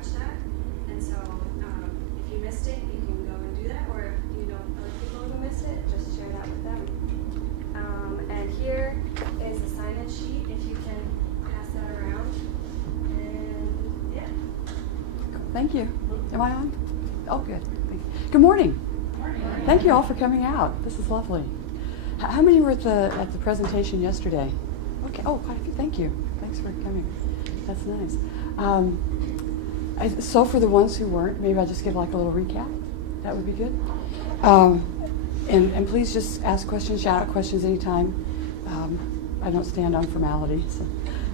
watch that. And so if you missed it, you can go and do that, or if you know other people who missed it, just share that with them. And here is a sign-in sheet, if you can pass that around. And yeah. Thank you. Am I on? Oh, good. Thank you. Good morning. Morning. Thank you all for coming out. This is lovely. How many were at the presentation yesterday? Okay. Oh, quite a few. Thank you. Thanks for coming. That's nice. So for the ones who weren't, maybe I'll just give like a little recap. That would be good. And please just ask questions, shout out questions anytime. I don't stand on formality, so,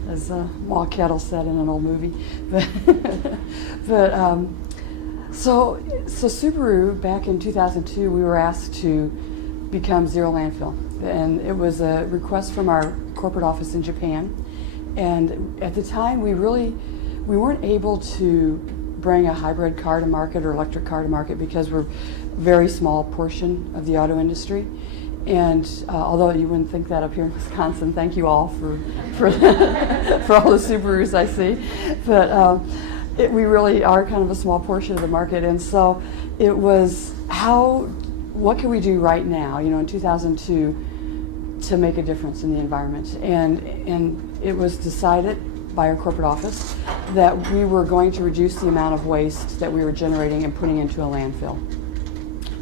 as Ma Kettle said in an old movie. So Subaru, back in 2002, we were asked to become zero landfill. And it was a request from our corporate office in Japan. And at the time, we weren't able to bring a hybrid car to market or electric car to market because we're a very small portion of the auto industry. And although you wouldn't think that up here in Wisconsin, thank you all for for all the Subarus I see. But we really are kind of a small portion of the market. And so it was what can we do right now, in 2002 to make a difference in the environment? And it was decided by our corporate office that we were going to reduce the amount of waste that we were generating and putting into a landfill.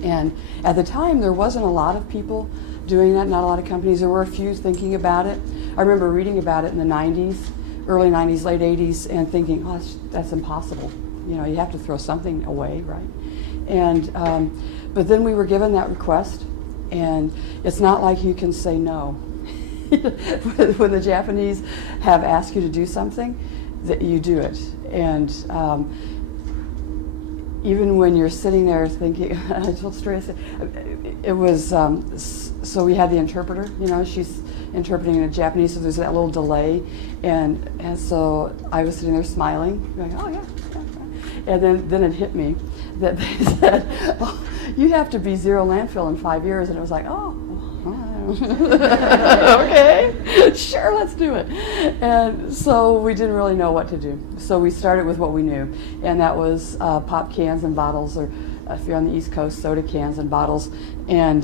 And at the time, there wasn't a lot of people doing that, not a lot of companies. There were a few thinking about it. I remember reading about it in the 90s, early 90s, late 80s, and thinking, oh, that's impossible. You have to throw something away, right? And but then we were given that request, and it's not like you can say no. When the Japanese have asked you to do something, that you do it. And even when you're sitting there thinking, it was, so we had the interpreter, she's interpreting in Japanese, so there's that little delay. And so I was sitting there smiling, going, oh yeah. And then it hit me that they said, oh, you have to be zero landfill in 5 years. And it was like, oh, okay, sure, let's do it. And so we didn't really know what to do. So we started with what we knew, and that was pop cans and bottles, or if you're on the East Coast, soda cans and bottles. And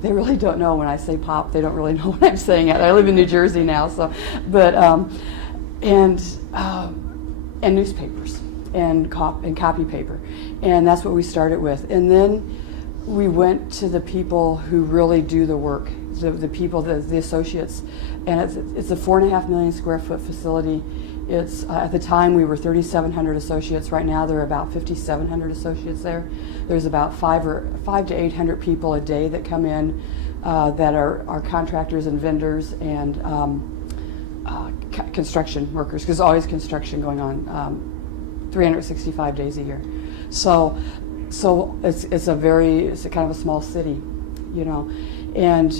they really don't know when I say pop. They don't really know what I'm saying. I live in New Jersey now, so, but and newspapers and copy paper, and that's what we started with. And then we went to the people who really do the work, the people, the associates, and it's a 4.5 million square foot facility. It's at the time we were 3,700 associates. Right now there are about 5,700 associates there. There's about 5 to 800 people a day that come in that are contractors and vendors and construction workers, because there's always construction going on 365 days a year. So it's a kind of a small city, and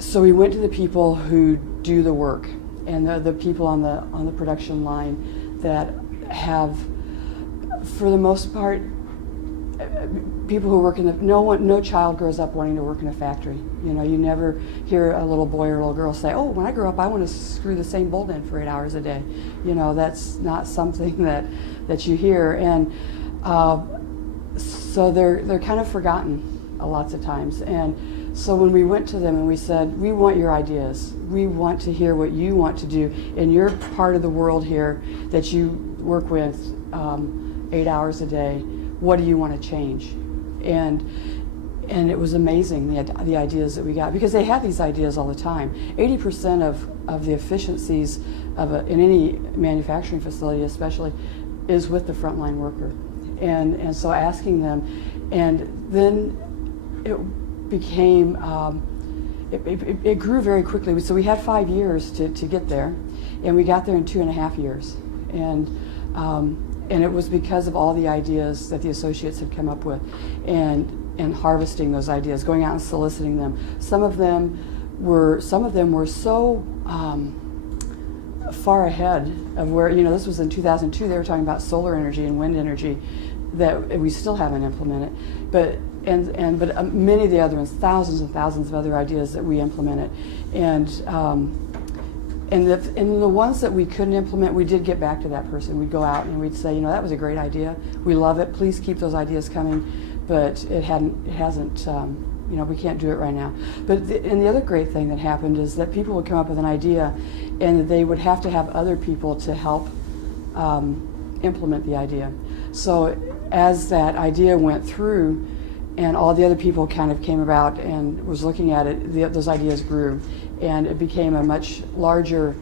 so we went to the people who do the work, and the people on the production line that have, for the most part, people who work in no child grows up wanting to work in a factory. You never hear a little boy or a little girl say, oh, when I grow up I want to screw the same bolt in for 8 hours a day. That's not something that you hear. And so they're kind of forgotten lots of times. And so when we went to them and we said, we want your ideas, we want to hear what you want to do in your part of the world here that you work with 8 hours a day, what do you want to change? And it was amazing, the ideas that we got, because they have these ideas all the time. 80% of the efficiencies in any manufacturing facility especially is with the frontline worker. And so asking them, and then it became, it grew very quickly. So we had 5 years to get there, and we got there in 2.5 years. And it was because of all the ideas that the associates had come up with, and harvesting those ideas, going out and soliciting them. Some of them were so far ahead of where, this was in 2002, they were talking about solar energy and wind energy that we still haven't implemented. But many of the other ones, thousands and thousands of other ideas that we implemented. And And the ones that we couldn't implement, we did get back to that person. We'd go out and we'd say, that was a great idea. We love it. Please keep those ideas coming. But it hasn't, we can't do it right now. But and the other great thing that happened is that people would come up with an idea, and they would have to have other people to help implement the idea. So as that idea went through, and all the other people kind of came about and was looking at it, those ideas grew, and it became a much larger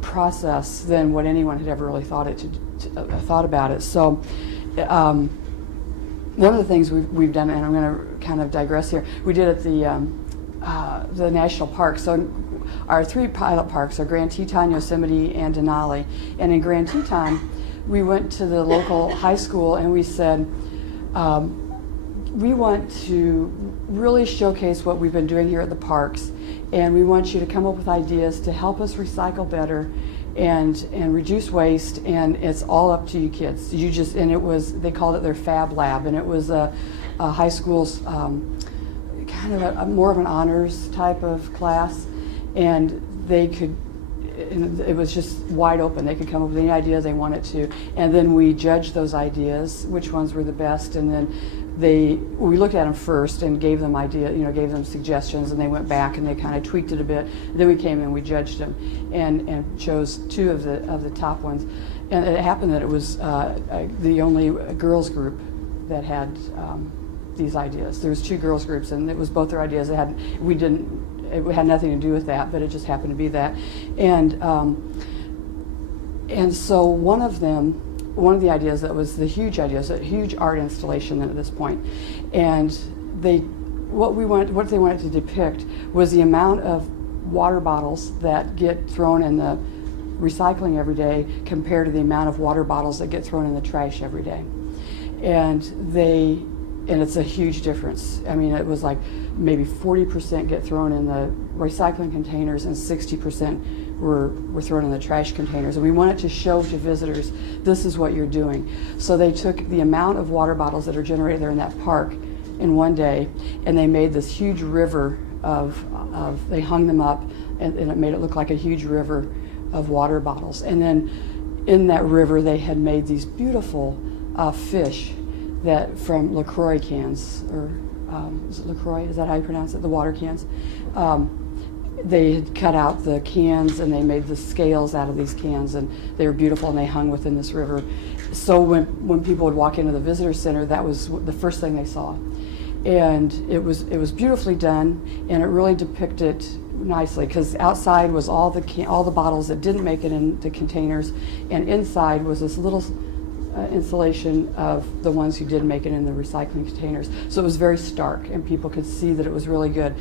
process than what anyone had ever really thought about it. So one of the things we've done, and I'm going to kind of digress here, we did at the national parks. So our 3 pilot parks are Grand Teton, Yosemite, and Denali. And in Grand Teton, we went to the local high school and we said, we want to really showcase what we've been doing here at the parks, and we want you to come up with ideas to help us recycle better and reduce waste, and it's all up to you kids. They called it their Fab Lab, and it was a high school's kind of a more of an honors type of class, and it was just wide open. They could come up with any idea they wanted to, and then we judged those ideas, which ones were the best, and then we looked at them first and gave them gave them suggestions, and they went back and they kind of tweaked it a bit. Then we came and we judged them and chose 2 of the top ones. And it happened that it was the only girls group that had these ideas. There was 2 girls groups, and it was both their ideas. It had nothing to do with that, but it just happened to be that. And so one of the ideas that was the huge idea was a huge art installation at this point. And what they wanted to depict was the amount of water bottles that get thrown in the recycling every day compared to the amount of water bottles that get thrown in the trash every day. And it's a huge difference. I mean, it was like maybe 40% get thrown in the recycling containers and 60% were thrown in the trash containers. And we wanted to show to visitors, this is what you're doing. So they took the amount of water bottles that are generated there in that park in one day, and they made this huge river they hung them up, and it made it look like a huge river of water bottles. And then in that river, they had made these beautiful fish from LaCroix cans, or is it LaCroix? Is that how you pronounce it? The water cans. They had cut out the cans and they made the scales out of these cans, and they were beautiful, and they hung within this river. So when people would walk into the visitor center, that was the first thing they saw. And it was beautifully done, and it really depicted nicely, because outside was all the bottles that didn't make it in the containers, and inside was this little installation of the ones who did make it in the recycling containers. So it was very stark, and people could see that it was really good.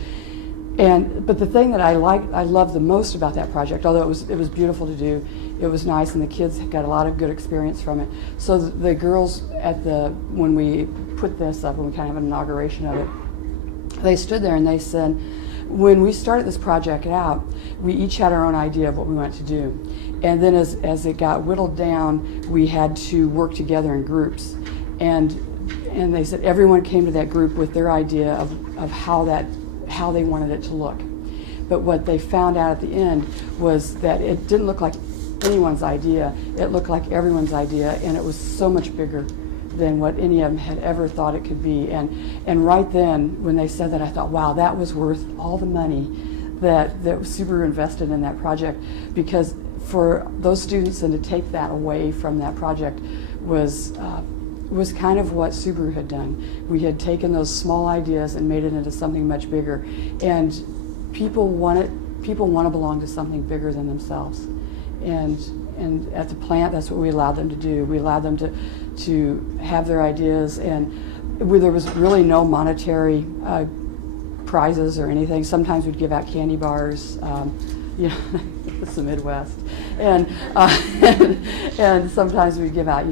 But the thing that I loved the most about that project, although it was beautiful to do, it was nice, and the kids got a lot of good experience from it. So the girls when we put this up, when we kind of had an inauguration of it, they stood there and they said, when we started this project out, we each had our own idea of what we wanted to do. And then as it got whittled down, we had to work together in groups. And they said everyone came to that group with their idea of how they wanted it to look. But what they found out at the end was that it didn't look like anyone's idea. It looked like everyone's idea, and it was so much bigger than what any of them had ever thought it could be. And right then, when they said that, I thought, wow, that was worth all the money that Subaru invested in that project, because for those students and to take that away from that project was kind of what Subaru had done. We had taken those small ideas and made it into something much bigger. And people want to belong to something bigger than themselves. And at the plant, that's what we allowed them to do. We allowed them to have their ideas, and there was really no monetary prizes or anything. Sometimes we'd give out candy bars. It's the Midwest, and sometimes we'd give out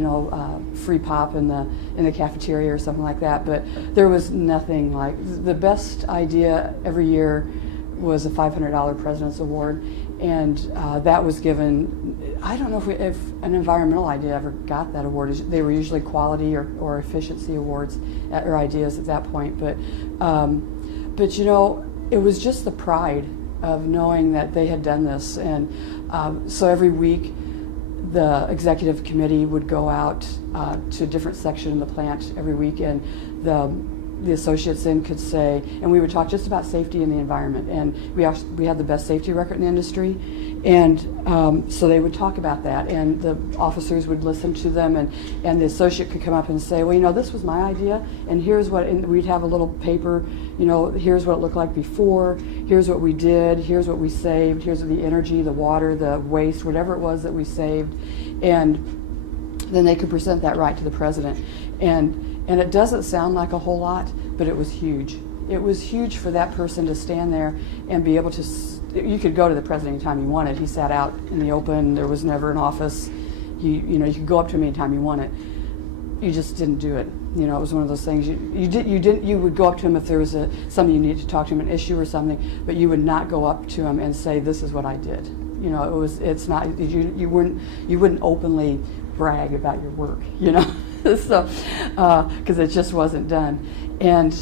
free pop in the cafeteria or something like that. But there was nothing like the best idea every year was a $500 President's Award, and that was given. I don't know if an environmental idea ever got that award. They were usually quality or efficiency awards or ideas at that point. But it was just the pride of knowing that they had done this. And so every week the executive committee would go out to a different section in the plant every week, and the associates then could say, and we would talk just about safety and the environment, and we had the best safety record in the industry, and so they would talk about that, and the officers would listen to them, and the associate could come up and say, well, this was my idea, and here's what, and we'd have a little paper, here's what it looked like before, here's what we did, here's what we saved, here's the energy, the water, the waste, whatever it was that we saved, and then they could present that right to the president. And it doesn't sound like a whole lot, but it was huge. It was huge for that person to stand there and be able to, you could go to the president anytime you wanted. He sat out in the open, there was never an office. You could go up to him anytime you wanted. You just didn't do it. It was one of those things, you would go up to him if there was something you needed to talk to him, an issue or something, but you would not go up to him and say, this is what I did. It's not, you wouldn't openly brag about your work, so because it just wasn't done. And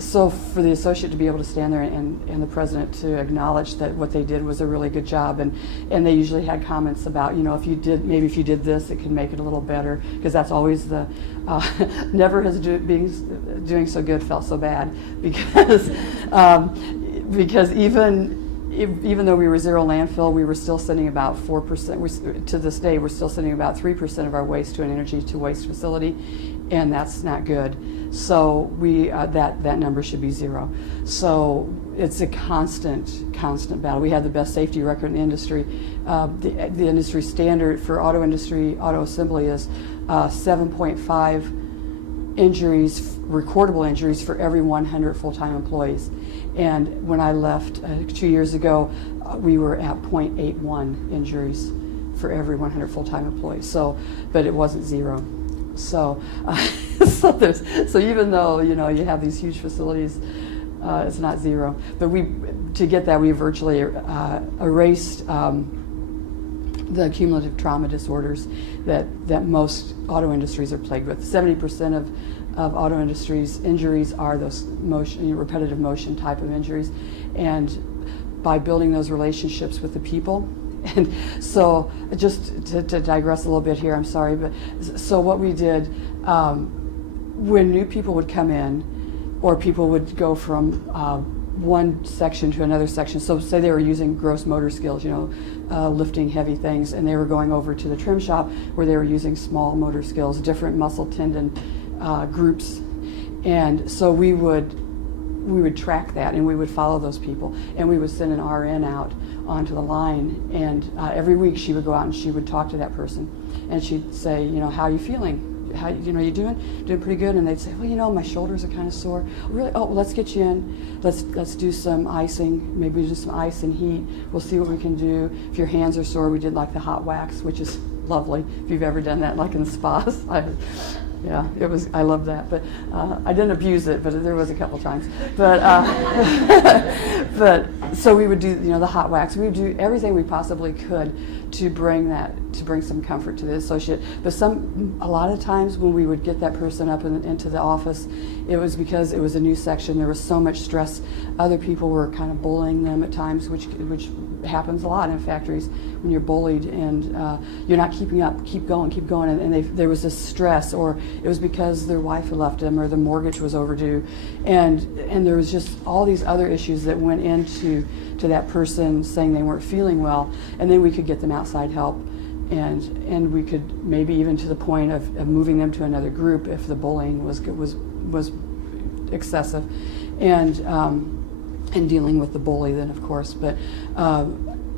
so for the associate to be able to stand there and the president to acknowledge that what they did was a really good job, and they usually had comments about, if you did this, it could make it a little better, because that's always the never has doing so good felt so bad, because even though we were zero landfill, we were still sending about 4%. To this day, we're still sending about 3% of our waste to an energy to waste facility, and that's not good. So that number should be zero. So it's a constant battle. We had the best safety record in the industry. The industry standard for auto assembly is 7.5 recordable injuries for every 100 full-time employees. And when I left 2 years ago, we were at 0.81 injuries for every 100 full-time employees. So, but it wasn't zero. So, so even though you have these huge facilities, it's not zero. But to get that, we virtually erased the cumulative trauma disorders that most auto industries are plagued with. 70% of auto industries injuries are those repetitive motion type of injuries, and by building those relationships with the people. And so just to digress a little bit here, I'm sorry, but so what we did, when new people would come in, or people would go from one section to another section, so say they were using gross motor skills, lifting heavy things, and they were going over to the trim shop where they were using small motor skills, different muscle tendon groups, and so we would track that, and we would follow those people, and we would send an RN out onto the line, and every week she would go out and she would talk to that person, and she'd say, how are you feeling? How you doing pretty good? And they'd say, well, my shoulders are kind of sore. Really? Oh, well, let's get you in. Let's do some icing. Maybe do some ice and heat. We'll see what we can do. If your hands are sore, we did like the hot wax, which is lovely. If you've ever done that, like in the spas. Yeah, I love that. But I didn't abuse it, but there was a couple times. But but so we would do the hot wax. We would do everything we possibly could to bring some comfort to the associate. But a lot of times when we would get that person up into the office, it was because it was a new section. There was so much stress. Other people were kind of bullying them at times, which happens a lot in factories when you're bullied and you're not keeping up. Keep going, and there was this stress, or it was because their wife had left them, or the mortgage was overdue, and there was just all these other issues that went into that person saying they weren't feeling well, and then we could get them outside help, and we could maybe even to the point of moving them to another group if the bullying was excessive, and dealing with the bully then, of course. But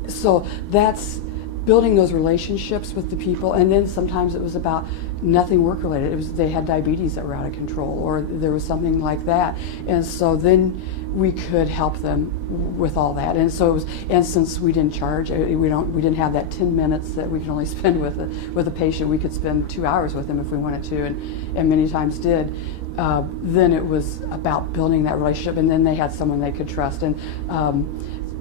so that's building those relationships with the people, and then sometimes it was about nothing work related. It was they had diabetes that were out of control, or there was something like that, and so then we could help them with all that. And so it was, and since we didn't charge, we didn't have that 10 minutes that we can only spend with a patient. We could spend 2 hours with them if we wanted to, and many times did. Then it was about building that relationship, and then they had someone they could trust. And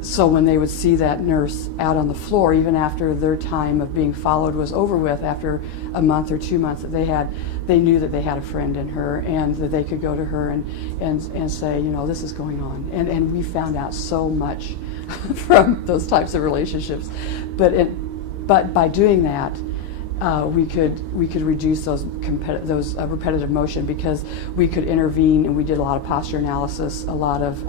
so when they would see that nurse out on the floor, even after their time of being followed was over with, after a month or 2 months, they knew that they had a friend in her, and that they could go to her and say, this is going on. And we found out so much from those types of relationships. But by doing that, we could reduce those repetitive motion, because we could intervene, and we did a lot of posture analysis, a lot of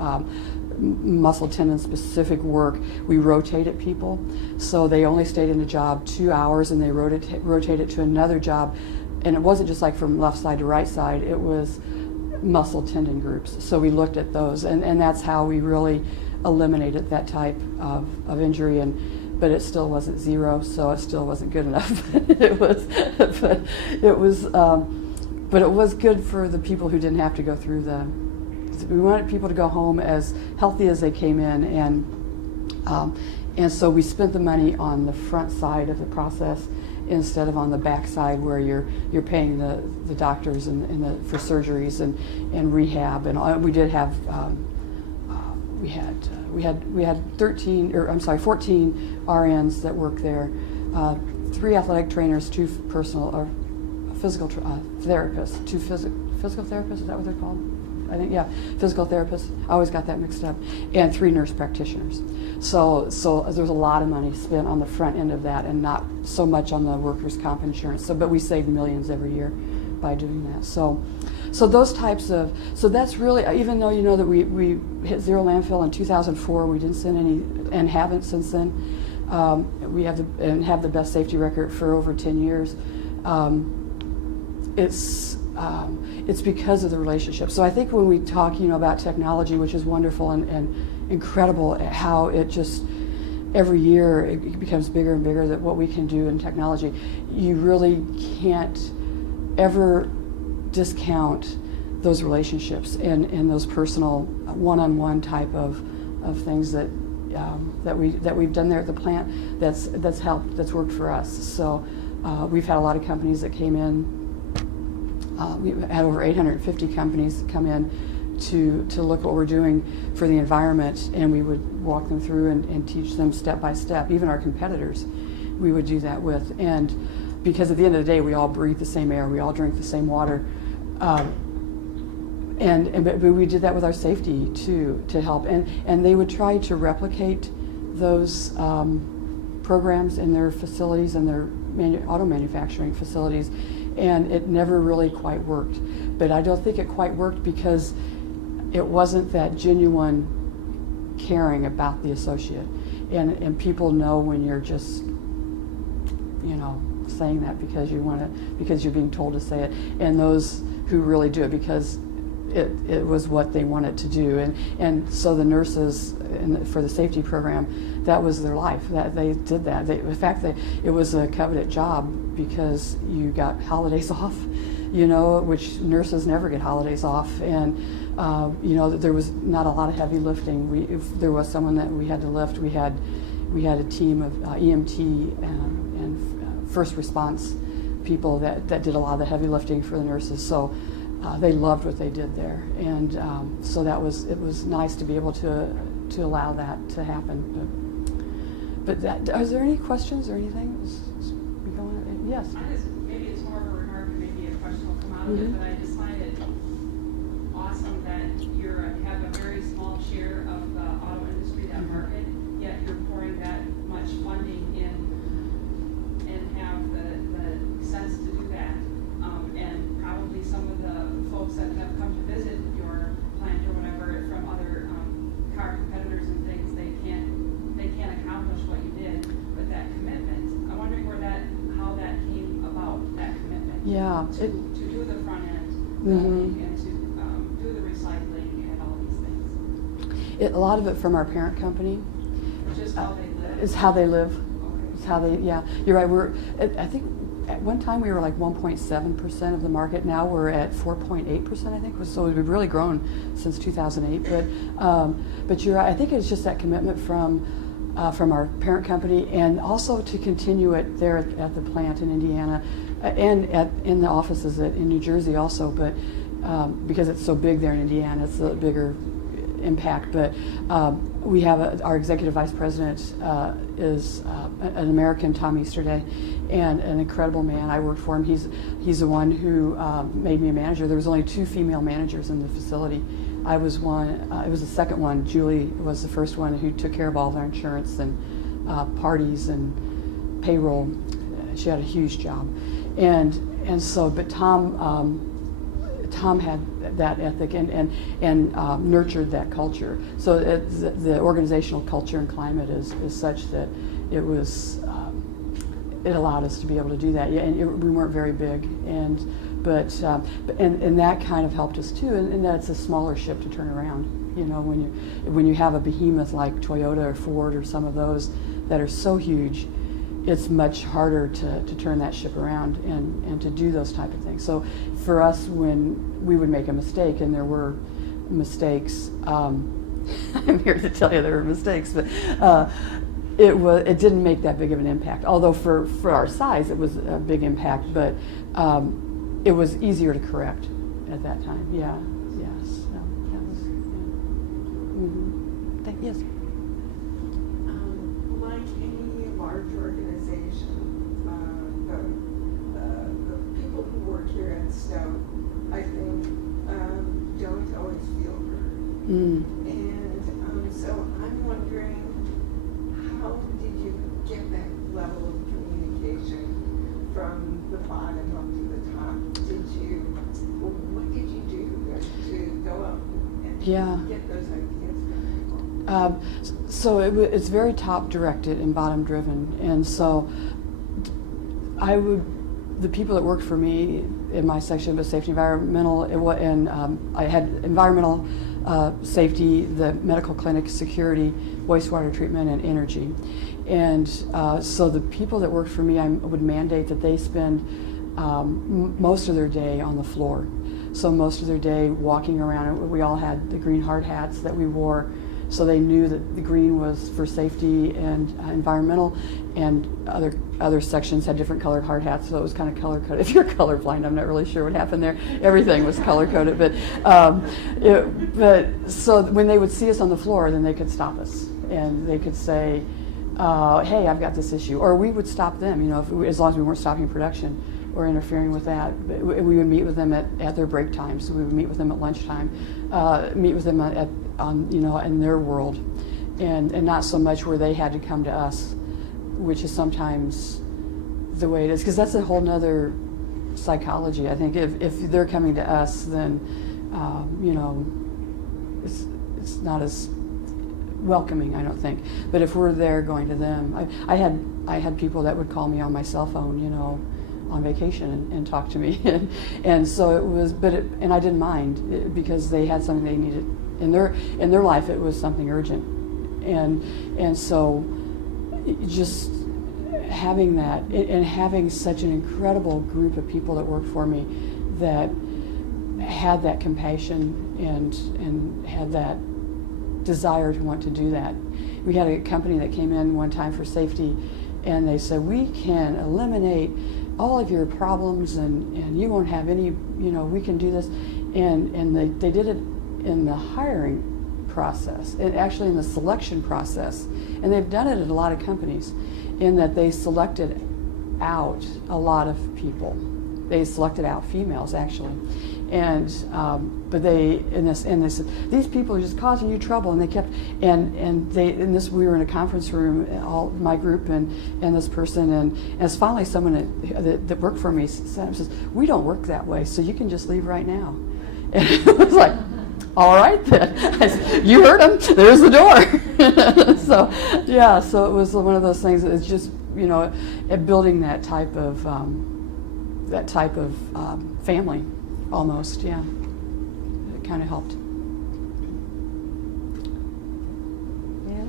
muscle tendon specific work. We rotated people, so they only stayed in a job 2 hours, and they rotated to another job, and it wasn't just like from left side to right side. It was muscle tendon groups. So we looked at those, and that's how we really eliminated that type of injury. But it still wasn't zero, so it still wasn't good enough. But it was good for the people who didn't have to go through we wanted people to go home as healthy as they came in, and so we spent the money on the front side of the process instead of on the back side, where you're paying the doctors for surgeries and rehab. And we did have we had 14 RNs that worked there, 3 athletic trainers, 2 personal or physical therapists, 2 physical therapists, is that what they're called? I think, yeah, physical therapists. I always got that mixed up. And 3 nurse practitioners. So there was a lot of money spent on the front end of that, and not so much on the workers' comp insurance. But we saved millions every year by doing that. So those types of, so that's really, even though you know that we hit zero landfill in 2004, we didn't send any, and haven't since then. We have the best safety record for over 10 years. It's because of the relationship. So I think when we talk, about technology, which is wonderful and incredible, how it just every year it becomes bigger and bigger, that what we can do in technology, you really can't ever discount those relationships and those personal one-on-one type of things that we've done there at the plant. That's helped. That's worked for us. So we've had a lot of companies that came in. We had over 850 companies come in to look what we're doing for the environment, and we would walk them through and teach them step by step. Even our competitors, we would do that with. And because at the end of the day, we all breathe the same air, we all drink the same water, but we did that with our safety too, to help. And they would try to replicate those programs in their facilities and their auto manufacturing facilities, and it never really quite worked. But I don't think it quite worked because it wasn't that genuine caring about the associate. And people know when you're just, saying that because because you're being told to say it, and those who really do it because it was what they wanted to do. And so the nurses for the safety program, that was their life, that they did that. In fact, it was a coveted job because you got holidays off, which nurses never get holidays off. And there was not a lot of heavy lifting. If there was someone that we had to lift, we had a team of EMT and first response people that did a lot of the heavy lifting for the nurses. So they loved what they did there, and so it was nice to be able to allow that to happen. But is there any questions or anything? We going? Yes. Maybe it's more of a remark, and maybe a question will come out of it. But I just find it awesome that you have a very small share of the auto industry, that market, yet you're pouring that much funding in and have the sense to do that. And probably some of the folks that have come to visit your plant or whatever from other car competitors and things, they can't accomplish what you did with that commitment. I'm wondering how that came about, that commitment. Yeah. To do the front end and to do the recycling and all these things. A lot of it from our parent company. Just how they live. Is how they live. Okay. It's how they. Yeah, you're right. I think at one time we were like 1.7% of the market. Now we're at 4.8%. I think. So we've really grown since 2008. But you're right. I think it's just that commitment from our parent company, and also to continue it there at the plant in Indiana, and in the offices in New Jersey also. But because it's so big there in Indiana, it's a bigger impact. But we have our executive vice president is an American, Tom Easterday, and an incredible man. I worked for him. He's the one who made me a manager. There was only 2 female managers in the facility I was one. It was the second one. Julie was the first one who took care of all of our insurance and parties and payroll. She had a huge job, and so. But Tom had that ethic and nurtured that culture. So the organizational culture and climate is such that it was. It allowed us to be able to do that. Yeah, and we weren't very big, but that kind of helped us too. And that's a smaller ship to turn around. You know, when you have a behemoth like Toyota or Ford or some of those that are so huge, it's much harder to turn that ship around and to do those type of things. So for us, when we would make a mistake, and there were mistakes, I'm here to tell you there were mistakes, but. It didn't make that big of an impact. Although for our size, it was a big impact, but it was easier to correct at that time. Yeah, yes, no, that was. Yeah. Mm-hmm. Yes. Like any large organization, the people who work here at Stout, I think, don't always feel heard. Mm. And so I'm wondering, how did you get that level of communication from the bottom up to the top? What did you do to go up and get those ideas from people? So it's very top directed and bottom driven, and so the people that worked for me in my section was safety, environmental, and I had environmental, safety, the medical clinic, security, wastewater treatment, and energy. And so the people that worked for me, I would mandate that they spend most of their day on the floor. So most of their day walking around. We all had the green hard hats that we wore, so they knew that the green was for safety and environmental, and other sections had different colored hard hats, so it was kind of color coded. If you're colorblind, I'm not really sure what happened there. Everything was color coded, but so when they would see us on the floor, then they could stop us and they could say, "Hey, I've got this issue," or we would stop them. You know, as long as we weren't stopping production or interfering with that. We would meet with them at their break times. So we would meet with them at lunchtime, meet with them in their world, and not so much where they had to come to us, which is sometimes the way it is, because that's a whole nother psychology. I think if they're coming to us, then it's not as welcoming, I don't think. But if we're there going to them, I had people that would call me on my cell phone, on vacation and talk to me, and so it was. And I didn't mind because they had something they needed in their life. It was something urgent, and so just having that and having such an incredible group of people that worked for me that had that compassion and had that desire to want to do that. We had a company that came in one time for safety, and they said, "We can eliminate all of your problems and you won't have any, we can do this." And they did it in the hiring process, and actually in the selection process. And they've done it at a lot of companies, in that they selected out a lot of people. They selected out females, actually. And but they said, "These people are just causing you trouble," and they kept we were in a conference room, all my group and this person, and as finally someone that worked for me says, "We don't work that way, so you can just leave right now." And it was like, "All right then." I said, "You heard them. There's the door." So yeah, so it was one of those things that is just building that type of family. Almost, yeah. It kind of helped. Yeah.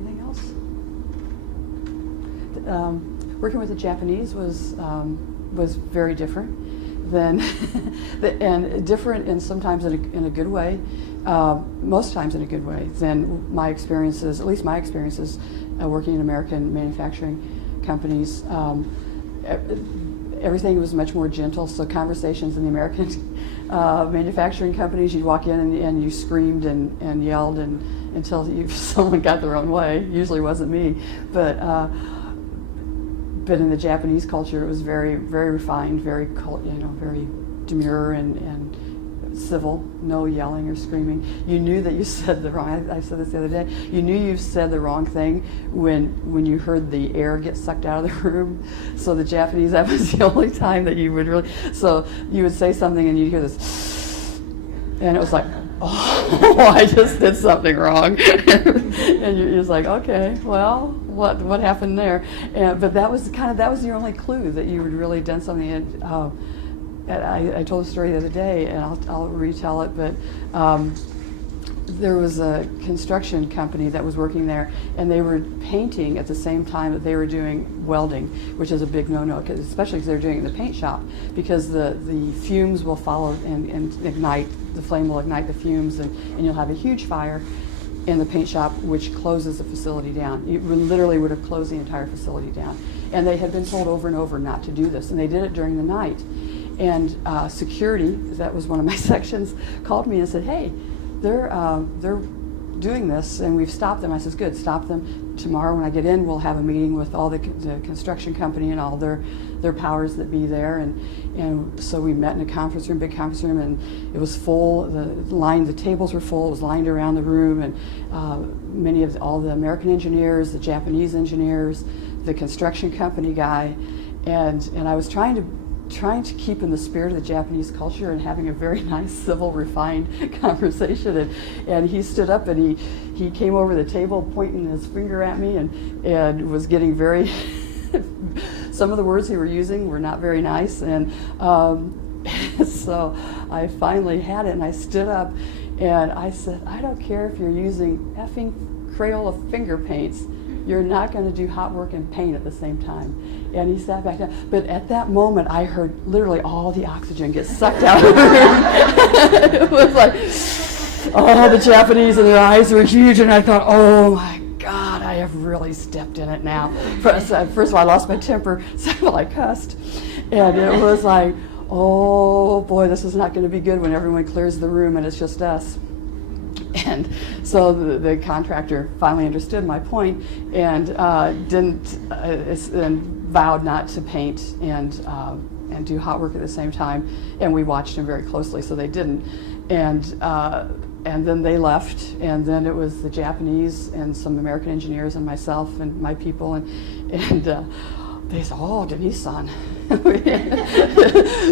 Anything else? Working with the Japanese was very different than, and different, and sometimes in a good way, most times in a good way than my experiences. At least my experiences working in American manufacturing companies. Everything was much more gentle, so conversations in the American manufacturing companies, you'd walk in and you screamed and yelled until someone got their own way. Usually wasn't me, but in the Japanese culture, it was very, very refined, very very demure and civil, no yelling or screaming. You knew that you said the wrong. I said this the other day. You knew you said the wrong thing when you heard the air get sucked out of the room. So the Japanese, that was the only time that you would really. So you would say something and you'd hear this, and it was like, oh, I just did something wrong. And you're just like, okay, well, what happened there? But that was your only clue that you had really done something. And I told a story the other day, and I'll retell it, but there was a construction company that was working there, and they were painting at the same time that they were doing welding, which is a big no-no, especially because they're doing it in the paint shop, because the fumes will follow and ignite, the flame will ignite the fumes, and you'll have a huge fire in the paint shop, which closes the facility down. It literally would have closed the entire facility down. And they had been told over and over not to do this, and they did it during the night. And security, that was one of my sections, called me and said, hey, they're doing this, and we've stopped them. I says, good, stop them. Tomorrow when I get in, we'll have a meeting with all the construction company and all their powers that be there. And so we met in a conference room, big conference room, and it was full. The tables were full. It was lined around the room, and all the American engineers, the Japanese engineers, the construction company guy, and I was trying to keep in the spirit of the Japanese culture and having a very nice, civil, refined conversation. And he stood up and he came over the table pointing his finger at me and was getting very, some of the words he were using were not very nice. And so I finally had it, and I stood up and I said, I don't care if you're using effing Crayola finger paints, you're not going to do hot work and paint at the same time. And he sat back down. But at that moment, I heard literally all the oxygen get sucked out of the room. It was like, oh, the Japanese, and their eyes were huge. And I thought, oh my God, I have really stepped in it now. First of all, I lost my temper. Second of all, I cussed. And it was like, oh boy, this is not going to be good when everyone clears the room and it's just us. And so the contractor finally understood my point and vowed not to paint and do hot work at the same time. And we watched him very closely, so they didn't. And then they left, and then it was the Japanese and some American engineers and myself and my people, and they said, "Oh, Denise-san,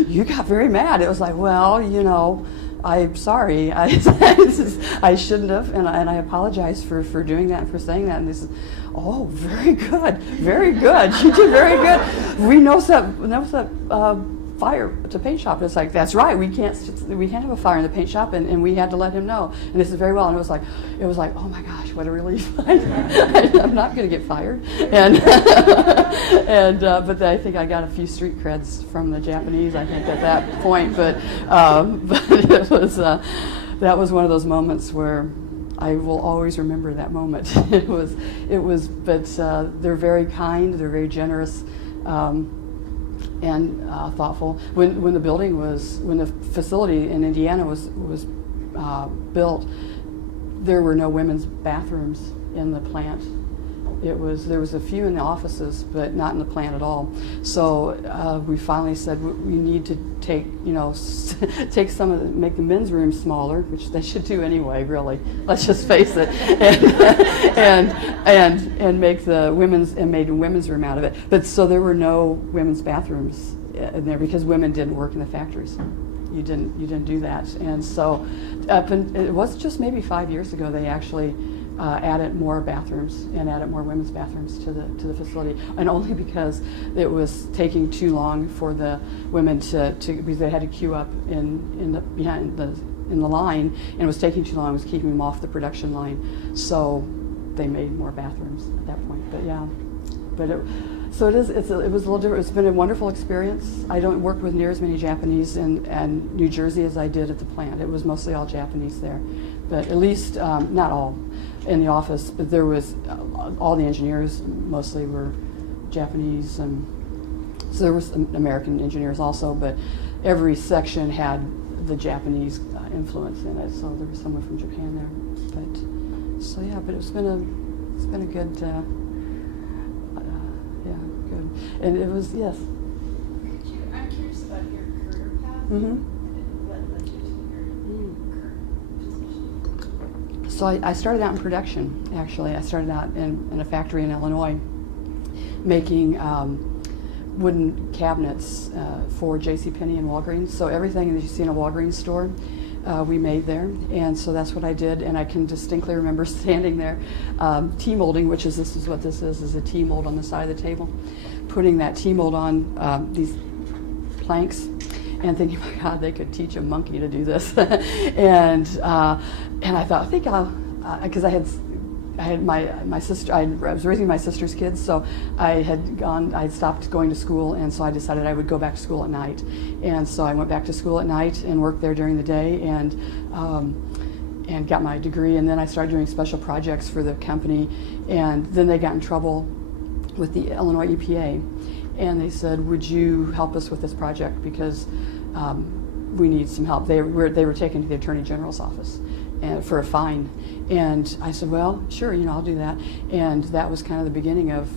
you got very mad." It was like, well, you know, I'm sorry. I shouldn't have, and I apologize for doing that and for saying that. And they said, "Oh, very good, very good. You did very good. We know that fire to paint shop." And it's like, that's right. We can't have a fire in the paint shop, and we had to let him know. And this is very well. And it was like, oh my gosh, what a relief! I'm not going to get fired. And but I think I got a few street creds from the Japanese, I think, at that point. But it was that was one of those moments where I will always remember that moment. It was, but they're very kind, they're very generous, and thoughtful. When the facility in Indiana was built, there were no women's bathrooms in the plant. There was a few in the offices, but not in the plant at all. So we finally said we need to take make the men's room smaller, which they should do anyway. Really, let's just face it, and make the made a women's room out of it. But so there were no women's bathrooms in there because women didn't work in the factories. You didn't do that, and so it was just maybe 5 years ago they actually added more bathrooms and added more women's bathrooms to the facility, and only because it was taking too long for the women to because they had to queue up in the line, and it was taking too long. It was keeping them off the production line, so they made more bathrooms at that point. But yeah, it was a little different. It's been a wonderful experience. I don't work with near as many Japanese in New Jersey as I did at the plant. It was mostly all Japanese there, but at least not all in the office. But there was all the engineers mostly were Japanese, and so there were some American engineers also. But every section had the Japanese influence in it. So there was someone from Japan there. But so yeah, but it's been a good. Good. And it was, yes. I'm curious about your career path. Mm-hmm. What led you to your So I started out in production, actually. I started out in a factory in Illinois making wooden cabinets for JCPenney and Walgreens. So everything that you see in a Walgreens store, we made there. And so that's what I did. And I can distinctly remember standing there, T-molding, which is this is what this is a T-mold on the side of the table, putting that T-mold on these planks and thinking, my God, they could teach a monkey to do this. and I thought, I think I'll, because I had my sister, I was raising my sister's kids, so I had stopped going to school, and so I decided I would go back to school at night. And so I went back to school at night and worked there during the day, and got my degree, and then I started doing special projects for the company, and then they got in trouble with the Illinois EPA, and they said, would you help us with this project, because we need some help. They were taken to the Attorney General's office for a fine. And I said, well, sure, I'll do that. And that was kind of the beginning of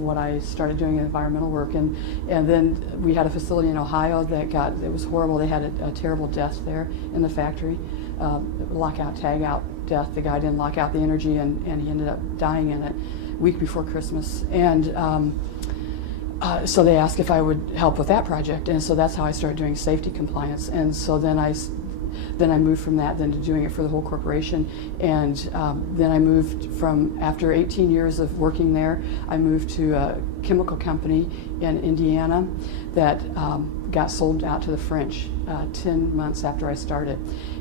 what I started doing in environmental work. And then we had a facility in Ohio it was horrible. They had a terrible death there in the factory, lockout, tag out death. The guy didn't lock out the energy, and he ended up dying in it a week before Christmas. And so they asked if I would help with that project, and so that's how I started doing safety compliance. And so then I moved from that then to doing it for the whole corporation. And then I moved from, after 18 years of working there, I moved to a chemical company in Indiana that got sold out to the French 10 months after I started.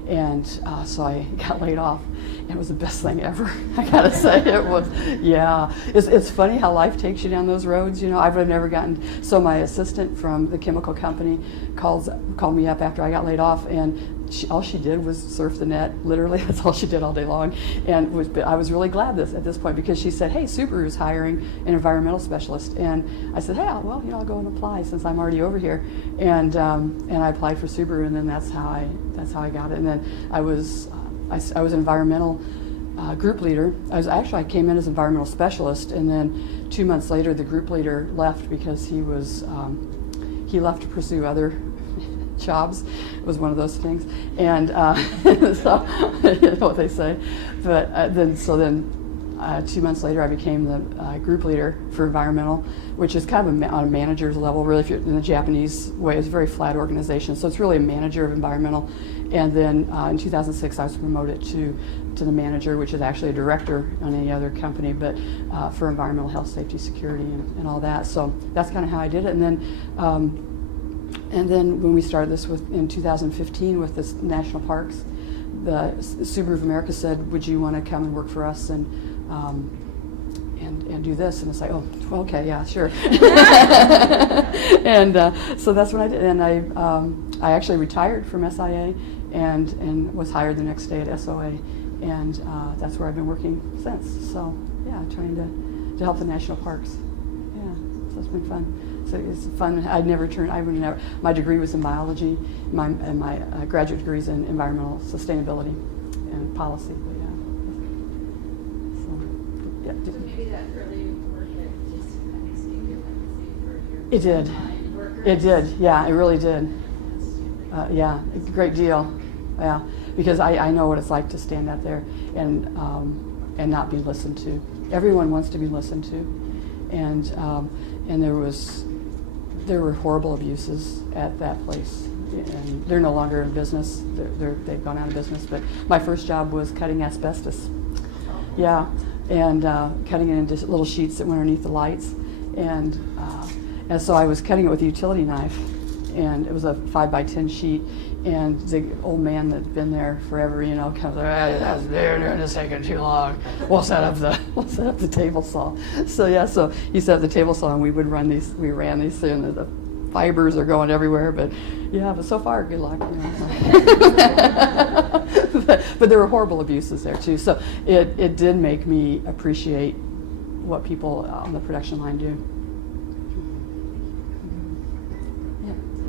And so I got laid off. It was the best thing ever. I gotta say, it was. Yeah, it's funny how life takes you down those roads. I've never gotten. So my assistant from the chemical company called me up after I got laid off, and all she did was surf the net. Literally, that's all she did all day long. But I was really glad at this point, because she said, "Hey, Subaru's hiring an environmental specialist," and I said, "Hey, I'll go and apply since I'm already over here." And I applied for Subaru, and then that's how I got it. And then I was an environmental group leader. I came in as environmental specialist, and then 2 months later, the group leader left because he left to pursue other jobs. It was one of those things, and so you know what they say. But then 2 months later, I became the group leader for environmental, which is kind of on a manager's level. Really, if you're in the Japanese way, it's a very flat organization. So it's really a manager of environmental. And then in 2006, I was promoted to the manager, which is actually a director on any other company, but for environmental health, safety, security, and all that. So that's kind of how I did it. And then when we started this in 2015 with the national parks, the Subaru of America said, "Would you want to come and work for us and do this?" And it's like, "Oh, well, okay, yeah, sure." And so that's what I did. And I actually retired from SIA and was hired the next day at SOA, and that's where I've been working since. So yeah, trying to help the national parks. Yeah, so it's been fun. So it's fun. My degree was in biology. My graduate degree is in environmental sustainability and policy. But yeah. So maybe that early work at JCPenney gave you a legacy for your It did. workers. It did. Yeah, it really did. Yeah, it's a great deal. Yeah, because I know what it's like to stand out there and not be listened to. Everyone wants to be listened to, and there were horrible abuses at that place, and they're no longer in business. They've gone out of business. But my first job was cutting asbestos. Yeah, and cutting it into little sheets that went underneath the lights, and so I was cutting it with a utility knife, and it was a 5x10 sheet. And the old man that'd been there forever, comes like, they're just taking too long. We'll set up the table saw. So he set up the table saw, and we ran these through, and the fibers are going everywhere. But so far, good luck. But there were horrible abuses there too. So it did make me appreciate what people on the production line do.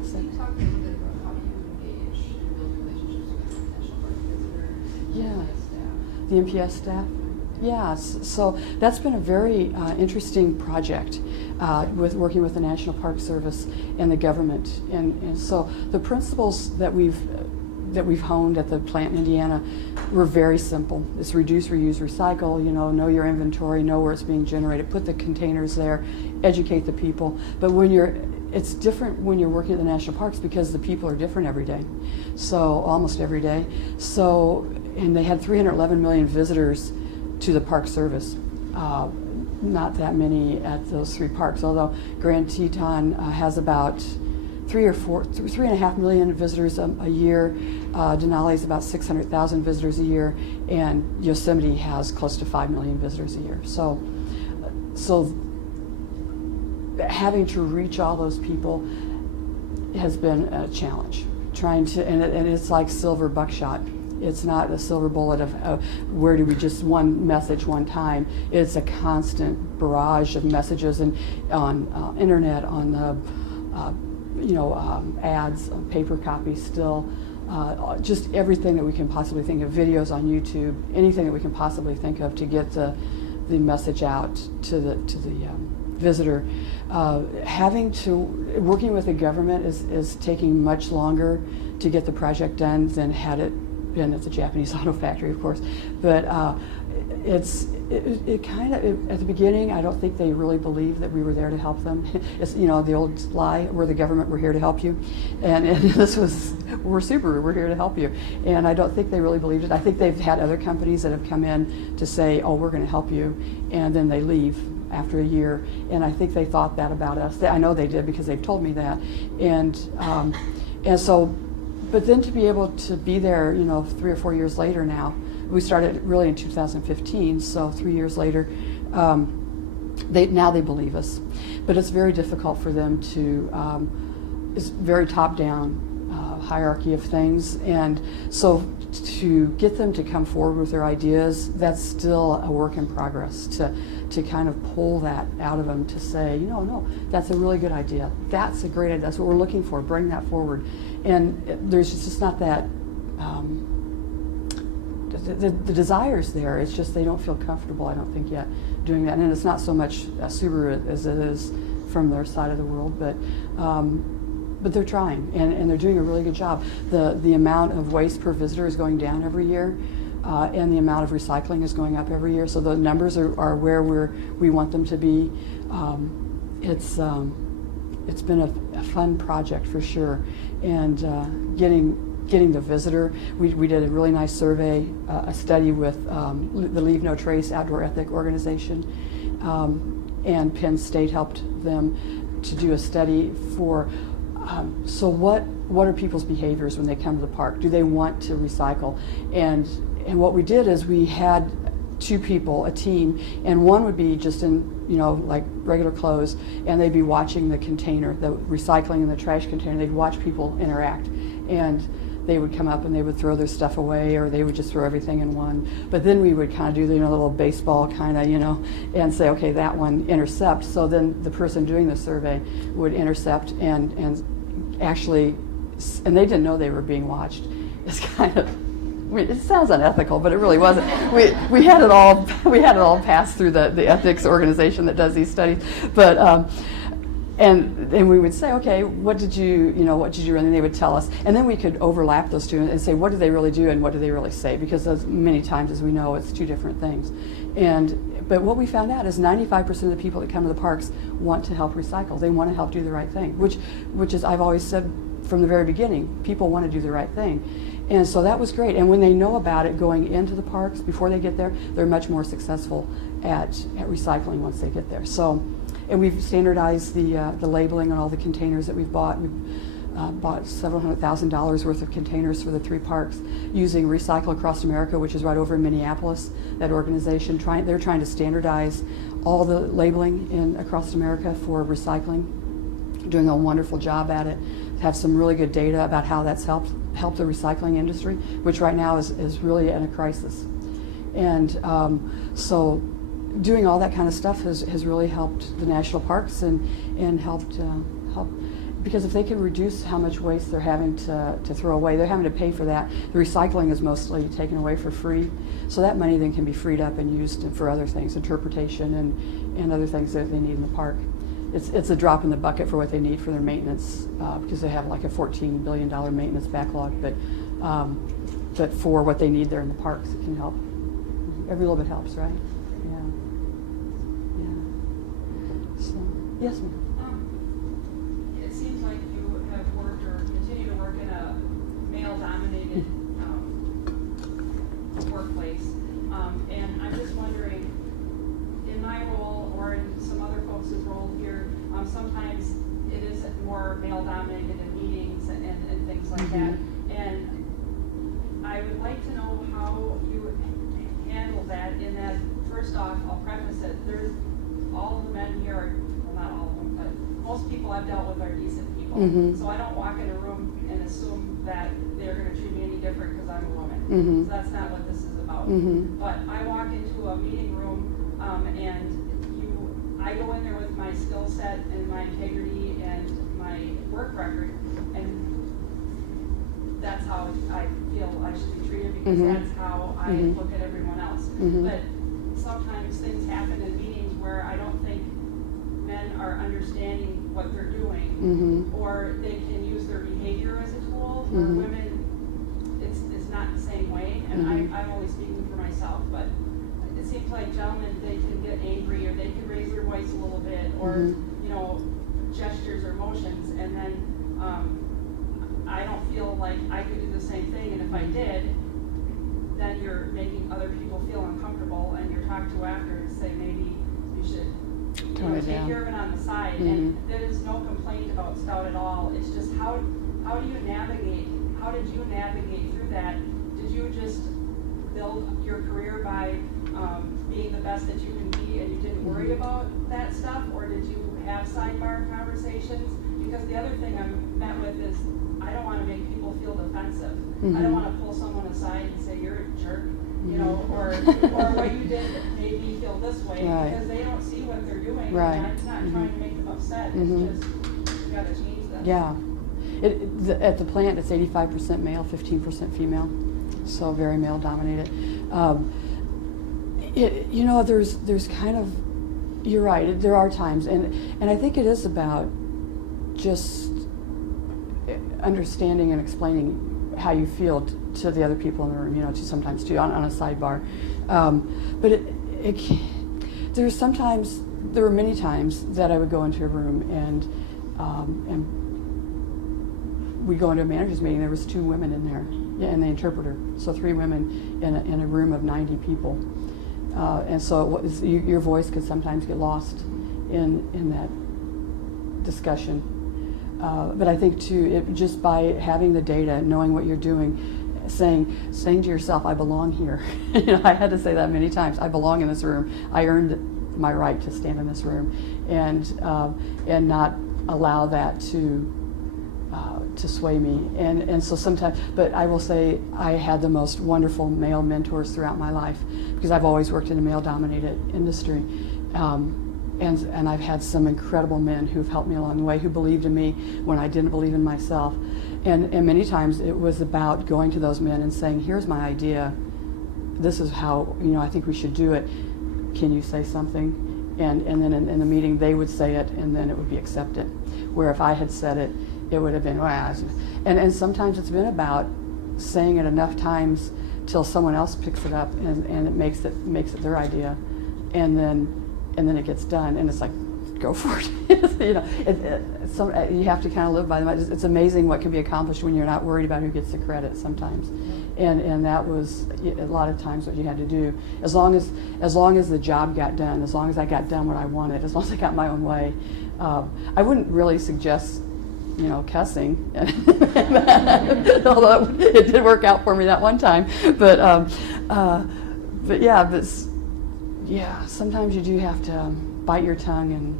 So you talked a little bit about how you engage and build relationships with national park visitors, Yeah. staff. The MPS staff? Yeah, so that's been a very interesting project with working with the National Park Service and the government. And so the principles that we've that we've honed at the plant in Indiana were very simple. It's reduce, reuse, recycle, know your inventory, know where it's being generated, put the containers there, educate the people. But it's different when you're working at the national parks because the people are different every day. So almost every day. And they had 311 million visitors to the Park Service. Not that many at those 3 parks, although Grand Teton has about 3.5 million visitors a year. Denali's about 600,000 visitors a year, and Yosemite has close to 5 million visitors a year. So having to reach all those people has been a challenge. And it's like silver buckshot. It's not a silver bullet of where do we just one message one time. It's a constant barrage of messages and on internet, on ads, paper copies still, just everything that we can possibly think of, videos on YouTube, anything that we can possibly think of to get the message out to the visitor. Working with the government is taking much longer to get the project done than had it been at the Japanese auto factory, of course. But it kind of, at the beginning, I don't think they really believed that we were there to help them. It's, the old lie, we're the government, we're here to help you. And this was, we're Subaru, we're here to help you. And I don't think they really believed it. I think they've had other companies that have come in to say, oh, we're going to help you, and then they leave after a year. And I think they thought that about us. I know they did because they've told me that. And so, but then to be able to be there, 3 or 4 years later now, we started really in 2015, so 3 years later, they believe us. But it's very difficult for them to, it's very top-down hierarchy of things, and so to get them to come forward with their ideas, that's still a work in progress, to kind of pull that out of them, to say, no, that's a really good idea. That's a great idea. That's what we're looking for. Bring that forward. And there's just not that, the desire's there. It's just they don't feel comfortable, I don't think, yet doing that. And it's not so much Subaru as it is from their side of the world, but they're trying, and they're doing a really good job. The amount of waste per visitor is going down every year, and the amount of recycling is going up every year. So the numbers are where we want them to be. It's been a fun project for sure, and getting the visitor. We did a really nice survey, a study with the Leave No Trace Outdoor Ethic Organization, and Penn State helped them to do a study for. So what are people's behaviors when they come to the park? Do they want to recycle? And what we did is we had 2 people, a team, and one would be just in like regular clothes, and they'd be watching the container, the recycling in the trash container. They'd watch people interact, and they would come up and they would throw their stuff away, or they would just throw everything in one. But then we would kind of do the little baseball kind of, and say, okay, that one intercept. So then the person doing the survey would intercept and actually, and they didn't know they were being watched. It's kind of, it sounds unethical, but it really wasn't. We had it all passed through the ethics organization that does these studies, but. And we would say, okay, what did you do? And then they would tell us. And then we could overlap those 2 and say, what do they really do and what do they really say? Because as many times as we know, it's 2 different things. But what we found out is 95% of the people that come to the parks want to help recycle. They want to help do the right thing, which is, I've always said from the very beginning, people want to do the right thing. And so that was great. And when they know about it going into the parks, before they get there, they're much more successful at recycling once they get there. So. And we've standardized the labeling on all the containers that we've bought. We've bought several $100,000 worth of containers for the 3 parks using Recycle Across America, which is right over in Minneapolis. That organization, they're trying to standardize all the labeling across America for recycling. Doing a wonderful job at it. Have some really good data about how that's helped the recycling industry, which right now is really in a crisis. And so. Doing all that kind of stuff has really helped the national parks and helped because if they can reduce how much waste they're having to throw away, they're having to pay for that. The recycling is mostly taken away for free, so that money then can be freed up and used for other things, interpretation and other things that they need in the park. It's a drop in the bucket for what they need for their maintenance because they have like a $14 billion maintenance backlog, but but for what they need there in the parks, it can help. Every little bit helps, right? Yeah. So, yes, ma'am. It seems like you have worked or continue to work in a male-dominated workplace. And I'm just wondering, in my role or in some other folks' role here, sometimes it is more male-dominated in meetings and things like that. And I would like to know how you handle that in that, first off, I'll preface it, there's all of the men here are, well, not all of them, but most people I've dealt with are decent people. So I don't walk in a room and assume that they're going to treat me any different because I'm a woman. So that's not what this is about. But I walk into a meeting room and I go in there with my skill set and my integrity and my work record, and that's how I feel I should be treated, because that's how I look at everyone else. But sometimes things happen in meetings where I don't think men are understanding what they're doing, or they can use their behavior as a tool, where women, it's not the same way, and I'm only speaking for myself, but it seems like gentlemen, they can get angry, or they can raise their voice a little bit, or, you know, gestures or motions, and then I don't feel like I could do the same thing, and if I did, then you're making other people feel uncomfortable, and you're talked to after and say maybe you should take care of it on the side. And there is no complaint about Stout at all. It's just how do you navigate? How did you navigate through that? Did you just build your career by being the best that you can be, and you didn't worry about that stuff, or did you have sidebar conversations? Because the other thing I'm met with is, I don't want to make people feel defensive. I don't want to pull someone aside and say, you're a jerk, you know, or what you did made me feel this way, because they don't see what they're doing. And I'm not trying to make them upset. It's just, you got to change this. Yeah. At the plant, it's 85% male, 15% female, so very male dominated. You know, there's kind of, you're right, there are times, and I think it is about just understanding and explaining how you feel to the other people in the room, you know, sometimes too, on a sidebar. But there were many times that I would go into a room and we go into a manager's meeting, there was 2 women in there, and the interpreter, so 3 women in a room of 90 people. And so your voice could sometimes get lost in that discussion. But I think too, just by having the data, knowing what you're doing, saying to yourself, I belong here. You know, I had to say that many times. I belong in this room. I earned my right to stand in this room, and not allow that to sway me. And so sometimes, but I will say I had the most wonderful male mentors throughout my life, because I've always worked in a male-dominated industry. And I've had some incredible men who've helped me along the way, who believed in me when I didn't believe in myself. And many times it was about going to those men and saying, here's my idea. This is how, you know, I think we should do it. Can you say something? And then in the meeting they would say it, and then it would be accepted. Where if I had said it, it would have been, well, and sometimes it's been about saying it enough times till someone else picks it up and it makes it their idea. And then it gets done, and it's like, go for it. You know, you have to kind of live by them. It's amazing what can be accomplished when you're not worried about who gets the credit sometimes. And that was a lot of times what you had to do. As long as the job got done, as long as I got done what I wanted, as long as I got my own way, I wouldn't really suggest, you know, cussing. Although it did work out for me that one time. But yeah, sometimes you do have to bite your tongue and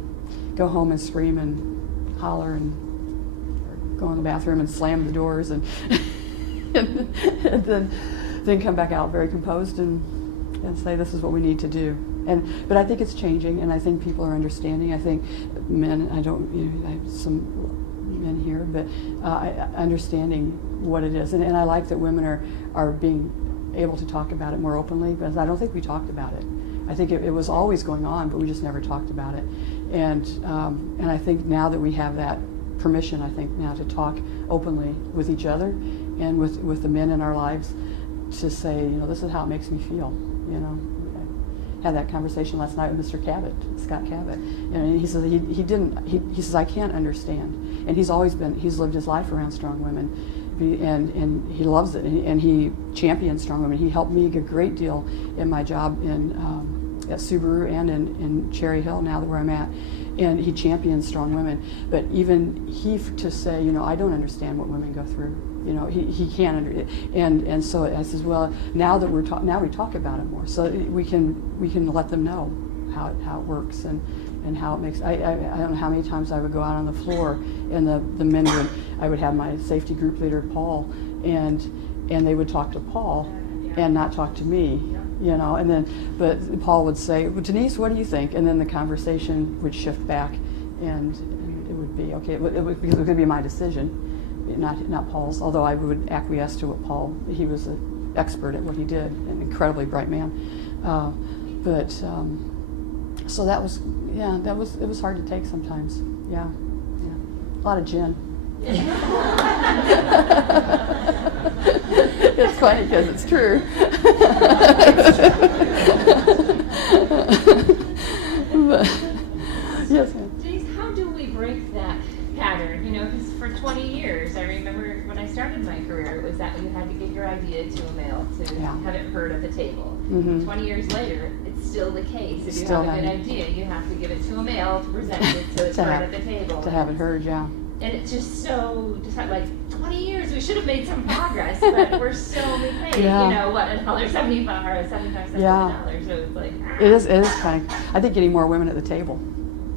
go home and scream and holler and go in the bathroom and slam the doors and, and then come back out very composed and say, this is what we need to do. But I think it's changing, and I think people are understanding. I think men, I have some men here, but understanding what it is. And I like that women are being able to talk about it more openly, because I don't think we talked about it. I think it was always going on, but we just never talked about it. And I think now that we have that permission, I think now to talk openly with each other and with the men in our lives to say, this is how it makes me feel. I had that conversation last night with Mr. Cabot, Scott Cabot, and he says he says I can't understand, and he's lived his life around strong women, and he loves it, and he champions strong women. He helped me a great deal in my job at Subaru and in Cherry Hill, now where I'm at, and he champions strong women. But even to say, I don't understand what women go through. He can't and so I says, well, now we talk about it more, so we can let them know how it works and how it makes. I don't know how many times I would go out on the floor and the men I would have my safety group leader Paul, and they would talk to Paul and not talk to me, and then but Paul would say, well, Denise, what do you think? And then the conversation would shift back, and it would be okay. Because it was going to be my decision. Not Paul's, although I would acquiesce to what Paul, he was an expert at what he did, an incredibly bright man. So that was, it was hard to take sometimes. Yeah. A lot of gin. It's funny because it's true. But, yes, ma'am. Denise, how do we break that pattern? Because for 20 years, I remember when I started my career, it was that you had to get your idea to a male to have it heard at the table. Mm-hmm. 20 years later, it's still the case. If you Still have a good have it. idea, you have to give it to a male to present it so it's heard at the table. To have it heard, yeah. And it's just so, like 20 years, we should have made some progress, but we're still only paid, $1.75 or $75 Yeah. so it's like, It is kind of, I think getting more women at the table.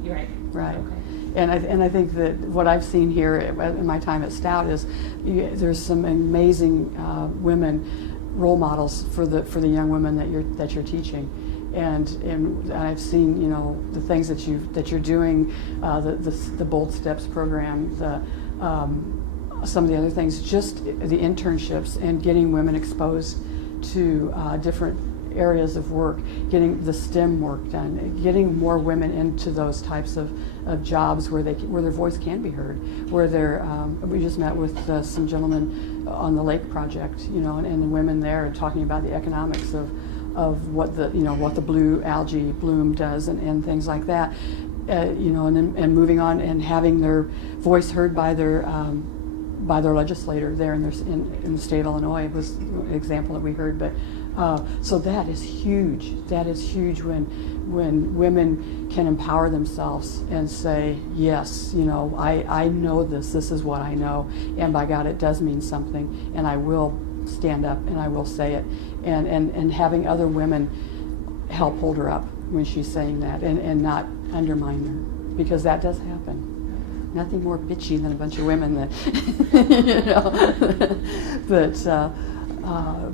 You're right. Right. Okay. And I think that what I've seen here in my time at Stout is there's some amazing women role models for the young women that you're teaching, and I've seen the things that you're doing, the Bold Steps program, some of the other things, just the internships and getting women exposed to different areas of work, getting the STEM work done, getting more women into those types of jobs where their voice can be heard, where we just met with some gentlemen on the lake project, and the women there talking about the economics of what the blue algae bloom does and things like that, and moving on and having their voice heard by their legislator there in the state of Illinois was an example that we heard. But so that is huge. That is huge when women can empower themselves and say, yes, I know this is what I know, and by God it does mean something, and I will stand up and I will say it, and having other women help hold her up when she's saying that and not undermine her, because that does happen. Nothing more bitchy than a bunch of women that,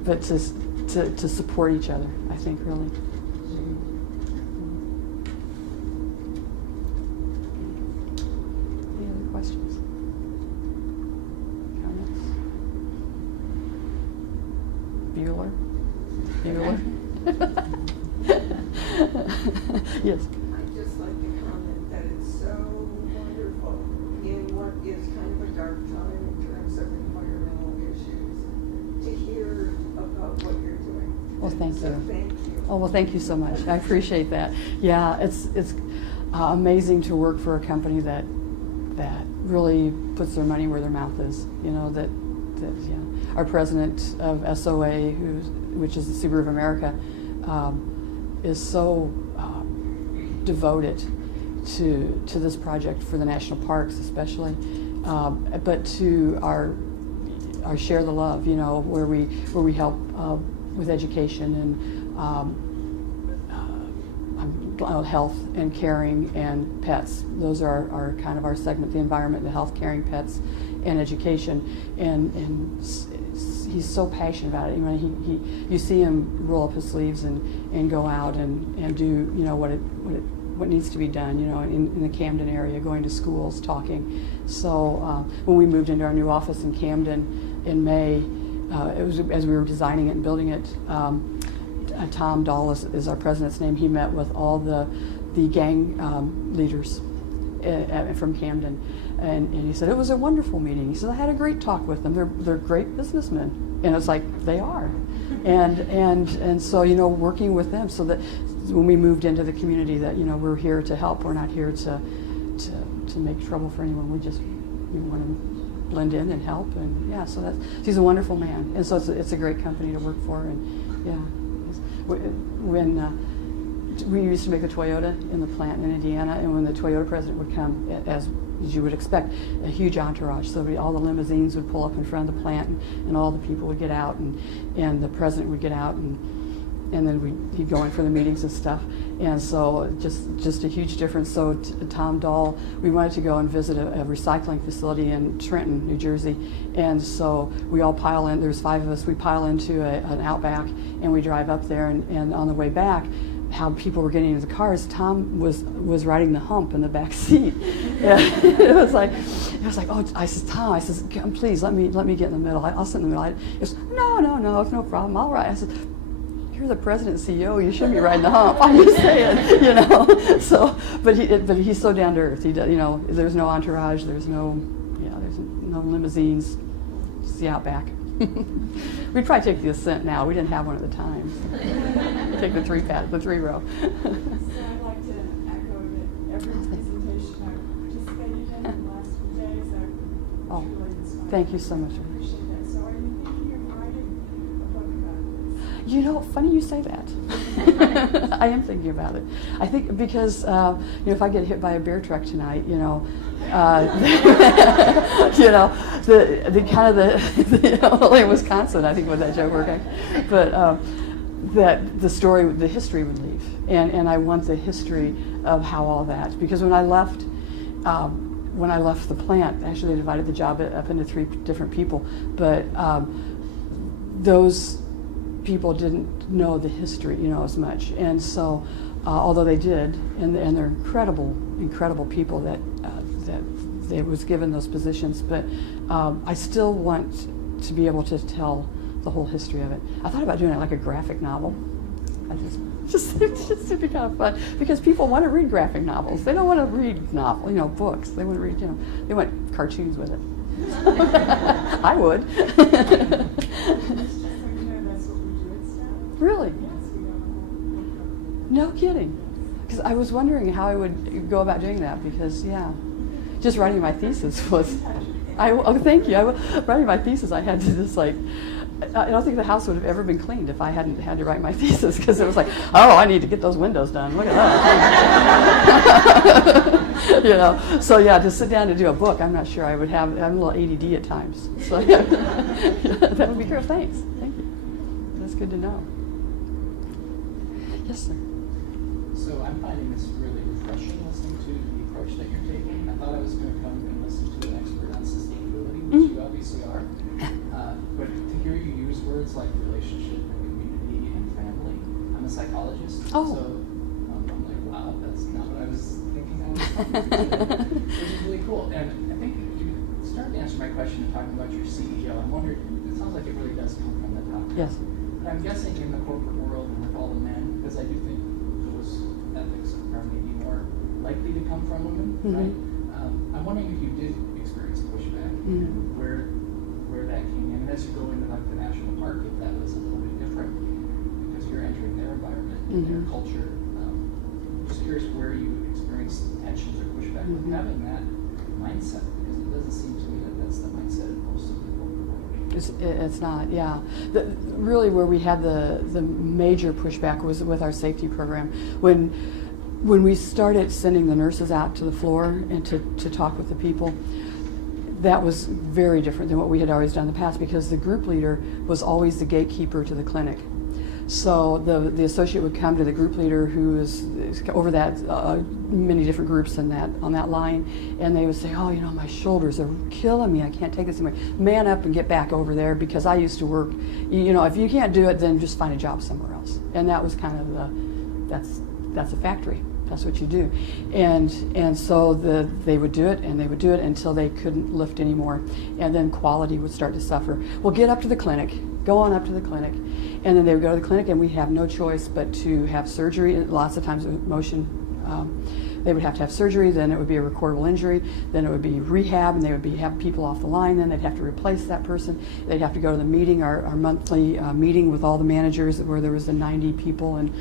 but to support each other, I think, really. Any other questions? Comments? Bueller? Yes. I'd just like to comment that it's so wonderful in what is kind of a dark time in terms of environmental issues to hear about what you're doing. Well, thank So you. thank you. Oh, well, thank you so much. I appreciate that. Yeah, it's amazing to work for a company that really puts their money where their mouth is. Our president of SOA, which is the Subaru of America, is so devoted to this project for the national parks, especially, but to our share the love, where we help with education and health and caring and pets. Those are our kind of our segment: the environment, the health, caring, pets, and education. And he's so passionate about it. You see him roll up his sleeves and go out and do what needs to be done. In the Camden area, going to schools, talking. So when we moved into our new office in Camden in May, it was as we were designing it and building it. Tom Dahl is our president's name. He met with all the gang leaders from Camden, and he said it was a wonderful meeting. He said I had a great talk with them. They're great businessmen, and it's like they are, and so working with them so that when we moved into the community that we're here to help. We're not here to make trouble for anyone. We want to blend in and help, and yeah. So he's a wonderful man, and so it's a great company to work for, and yeah. When we used to make the Toyota in the plant in Indiana, and when the Toyota president would come, as you would expect, a huge entourage. So all the limousines would pull up in front of the plant, and all the people would get out, and the president would get out, and then he'd go in for the meetings and stuff. And so just a huge difference. So Tom Dahl, we wanted to go and visit a recycling facility in Trenton, New Jersey. And so we all pile in, there's 5 of us, we pile into an Outback, and we drive up there, and on the way back, how people were getting into the cars, Tom was riding the hump in the back seat. it was like, oh, I said, Tom, I says, please let me get in the middle. I'll sit in the middle. He goes, no, it's no problem. I'll ride. I said, you're the president and CEO. You shouldn't be riding the hump. I'm just saying, So, but he's so down to earth. He does, there's no entourage. There's no limousines. Just the Outback. We'd probably take the Ascent now. We didn't have one at the time. So. Take the 3-row. So I'd like to echo that every presentation I've participated in the last few days, I've truly inspired. Thank you so much. I appreciate that. So are you thinking of writing a book about this? Funny you say that. I am thinking about it. I think because if I get hit by a bear truck tonight, the kind of the only in Wisconsin, I think, with that joke working, but that the history would leave, and I want the history of how all that, because when I left the plant, actually they divided the job up into 3 different people, but those people didn't know the history, as much, and so although they did, and they're incredible people that they was given those positions, but I still want to be able to tell the whole history of it. I thought about doing it like a graphic novel. Just it'd be kind of fun, because people want to read graphic novels. They don't want to read books. They want to read, they want cartoons with it. I would. Just so you know, that's what we do at Stout. Really? Yes, we have a whole book. No kidding. Because I was wondering how I would go about doing that, because just writing my thesis was. Thank you. Writing my thesis, I had to just I don't think the house would have ever been cleaned if I hadn't had to write my thesis, because it was like, oh, I need to get those windows done. Look at that. So to sit down to do a book, I'm not sure I would have. I'm a little ADD at times. So that would be great. Thanks. Thank you. That's good to know. Yes, sir. So I'm finding this really refreshing listening to the approach that you're taking. I thought I was going to come and listen to an expert on sustainability, which you obviously are. But to hear you use words like relationship and community and family, I'm a psychologist. Oh. So I'm like, wow, that's not what I was thinking I was talking which is really cool. And I think you started to answer my question talking about your CEO. I'm wondering, it sounds like it really does come from the top. Yes. But I'm guessing in the corporate world and with all the men, because I do think those ethics are maybe more likely to come from women, right? I'm wondering if you did experience pushback and where that came in, and as you go into like the national park, if that was a little bit different because you're entering their environment and their culture. Just curious where you experienced tensions or pushback with having that mindset, because it doesn't seem to me that that's the mindset of most of the corporate world. It's not, yeah. Really where we had the major pushback was with our safety program. When we started sending the nurses out to the floor and to talk with the people, that was very different than what we had always done in the past, because the group leader was always the gatekeeper to the clinic. So the associate would come to the group leader, who is over that many different groups on that line, and they would say, oh, my shoulders are killing me. I can't take this anymore. Man up and get back over there, because I used to work. If you can't do it, then just find a job somewhere else. And that was kind of that's a factory. That's what you do. And so they would do it, and they would do it until they couldn't lift anymore. And then quality would start to suffer. Well, get up to the clinic. Go on up to the clinic. And then they would go to the clinic, and we have no choice but to have surgery, lots of times with motion they would have to have surgery, then it would be a recordable injury, then it would be rehab, and they would have people off the line, then they'd have to replace that person. They'd have to go to the meeting, our monthly meeting with all the managers where there was the 90 people, and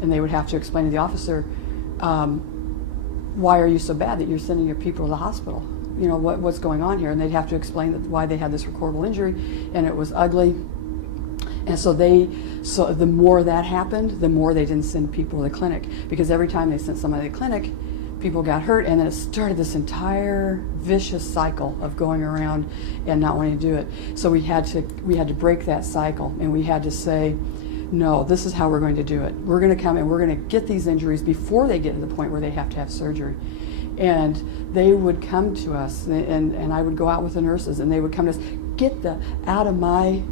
they would have to explain to the officer, why are you so bad that you're sending your people to the hospital? You know, what's going on here? And they'd have to explain why they had this recordable injury, and it was ugly. And so the more that happened, the more they didn't send people to the clinic, because every time they sent somebody to the clinic, people got hurt, and then it started this entire vicious cycle of going around and not wanting to do it. So we had to break that cycle, and we had to say, no, this is how we're going to do it. We're going to come and we're going to get these injuries before they get to the point where they have to have surgery. And they would come to us, and I would go out with the nurses, and they would come to us, get out of my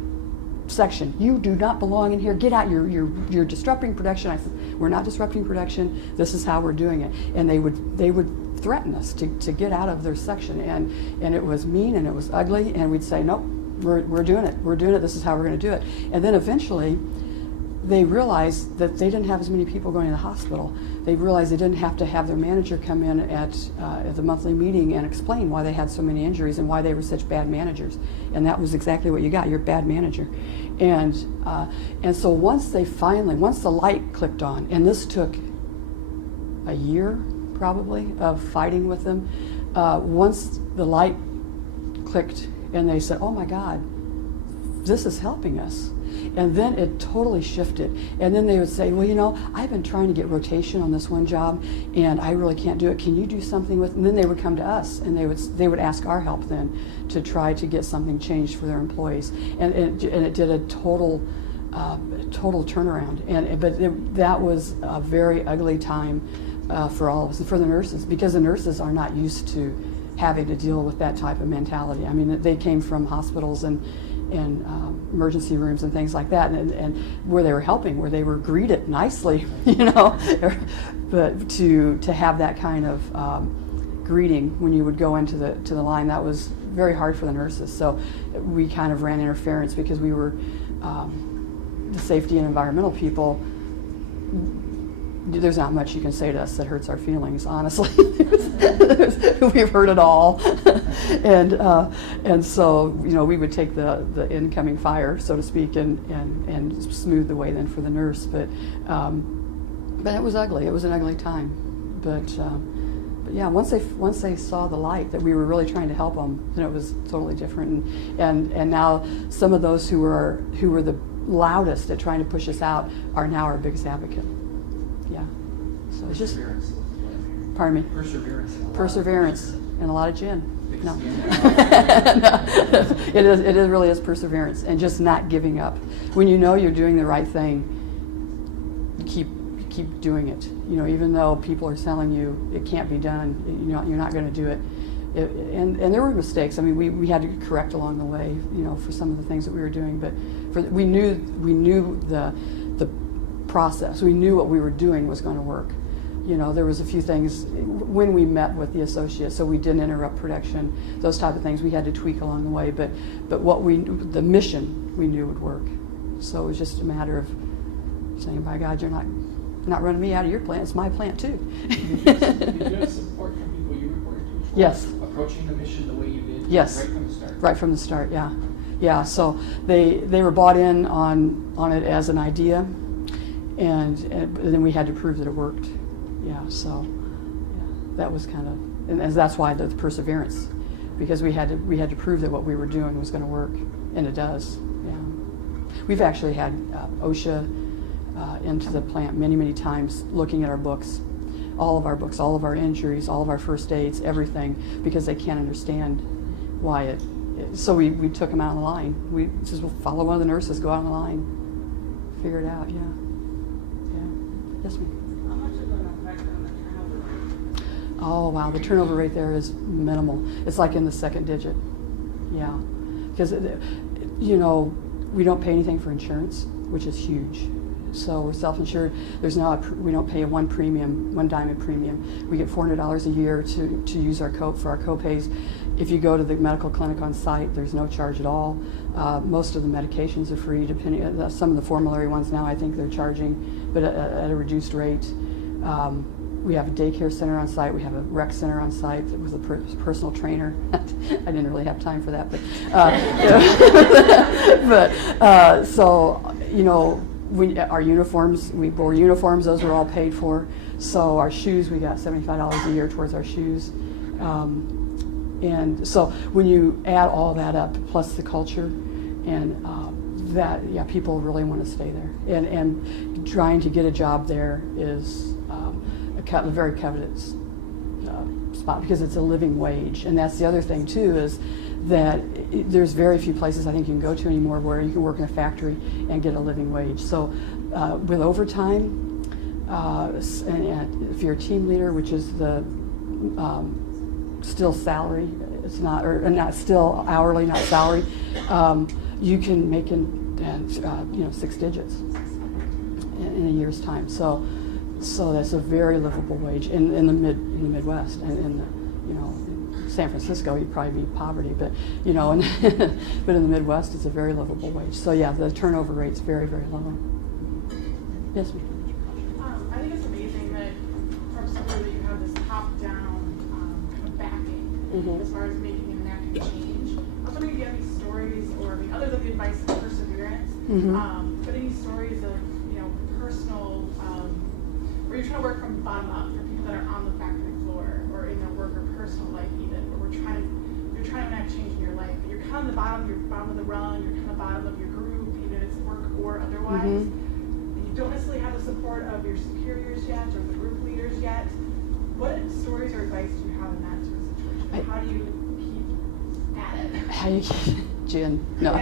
section. You do not belong in here. Get out. You're disrupting production. I said, we're not disrupting production. This is how we're doing it. And they would threaten us to get out of their section, and it was mean and it was ugly, and we'd say, nope, we're doing it. We're doing it. This is how we're going to do it. And then eventually they realized that they didn't have as many people going to the hospital. They realized they didn't have to have their manager come in at the monthly meeting and explain why they had so many injuries and why they were such bad managers. And that was exactly what you got. You're a bad manager. And so once the light clicked on, and this took a year probably of fighting with them, once the light clicked and they said, oh my God, this is helping us. And then it totally shifted. And then they would say, well, you know, I've been trying to get rotation on this one job, and I really can't do it. Can you do something with it? And then they would come to us, and they would ask our help then to try to get something changed for their employees. And it did a total turnaround. But that was a very ugly time for all of us, and for the nurses, because the nurses are not used to having to deal with that type of mentality. I mean, they came from hospitals and emergency rooms and things like that, and where they were helping, where they were greeted nicely, you know. But to have that kind of greeting when you would go into the line, that was very hard for the nurses. So we kind of ran interference, because we were the safety and environmental people. There's not much you can say to us that hurts our feelings, honestly. We've heard it all. And so, you know, we would take the incoming fire, so to speak, and smooth the way then for the nurse. But it was ugly. It was an ugly time. But yeah, once they saw the light that we were really trying to help them, then it was totally different. And now some of those who were the loudest at trying to push us out are now our biggest advocate. Yeah. So it's just, pardon me? Perseverance and a lot of gin. No. It really is perseverance, and just not giving up. When you know you're doing the right thing, keep doing it. You know, even though people are telling you it can't be done, you're not going to do it. And there were mistakes. I mean, we had to correct along the way, you know, for some of the things that we were doing. But we knew the process. We knew what we were doing was going to work. You know, there was a few things when we met with the associates, so we didn't interrupt production, those type of things we had to tweak along the way. But the mission we knew would work. So it was just a matter of saying, by God, you're not running me out of your plant. It's my plant too. Did you have support from people you reported to? Yes. Approaching the mission the way you did? Yes. Right from the start? Right from the start, yeah. Yeah, so they were bought in on it as an idea, and then we had to prove that it worked. Yeah, so yeah, that was kind of, and that's why the perseverance, because we had to prove that what we were doing was going to work, and it does. Yeah, we've actually had OSHA into the plant many times, looking at our books, all of our injuries, all of our first aids, everything, because they can't understand why so we took them out on the line. We just follow one of the nurses, go out on the line, figure it out. Yeah. Yes, ma'am. How much of an effect on the turnover rate? Oh wow, the turnover rate there is minimal. It's like in the second digit. Yeah, because you know, we don't pay anything for insurance, which is huge. So we're self-insured. There's now we don't pay one diamond premium. We get $400 a year to use our for our co-pays. If you go to the medical clinic on site, there's no charge at all. Most of the medications are free. Some of the formulary ones now, I think they're charging, but at a reduced rate. We have a daycare center on site. We have a rec center on site with a personal trainer. I didn't really have time for that, but so you know, our uniforms, we wore uniforms. Those were all paid for. So our shoes, we got $75 a year towards our shoes. And so when you add all that up, plus the culture, and that, yeah, people really want to stay there. And trying to get a job there is a very coveted spot because it's a living wage. And that's the other thing too, is that there's very few places I think you can go to anymore where you can work in a factory and get a living wage. So with overtime, and if you're a team leader, which is the still salary, it's not, or not still hourly, not salary, you can make you know, 6 digits in a year's time. So that's a very livable wage in the Midwest, and in the, you know, in San Francisco you'd probably be poverty, but you know, but in the Midwest it's a very livable wage. So yeah, the turnover rate's very, very low. Yes, ma'am. I think it's amazing that from Subaru that you have this top-down kind of backing as far as making an enacting change. I was wondering if you have any stories, or I mean, other than the advice of perseverance, but any stories of, you know, personal, where you're trying to work from the bottom up for people that are on the factory floor or in their work or personal life even, where you're trying to enact change in your life, but you're kind of the bottom, you're bottom of the rung, you're kind of bottom of your group, even if it's work or otherwise. Don't necessarily have the support of your superiors yet or the group leaders yet. What stories or advice do you have in that sort of situation? How do you keep at it? How you keep, Jen? No.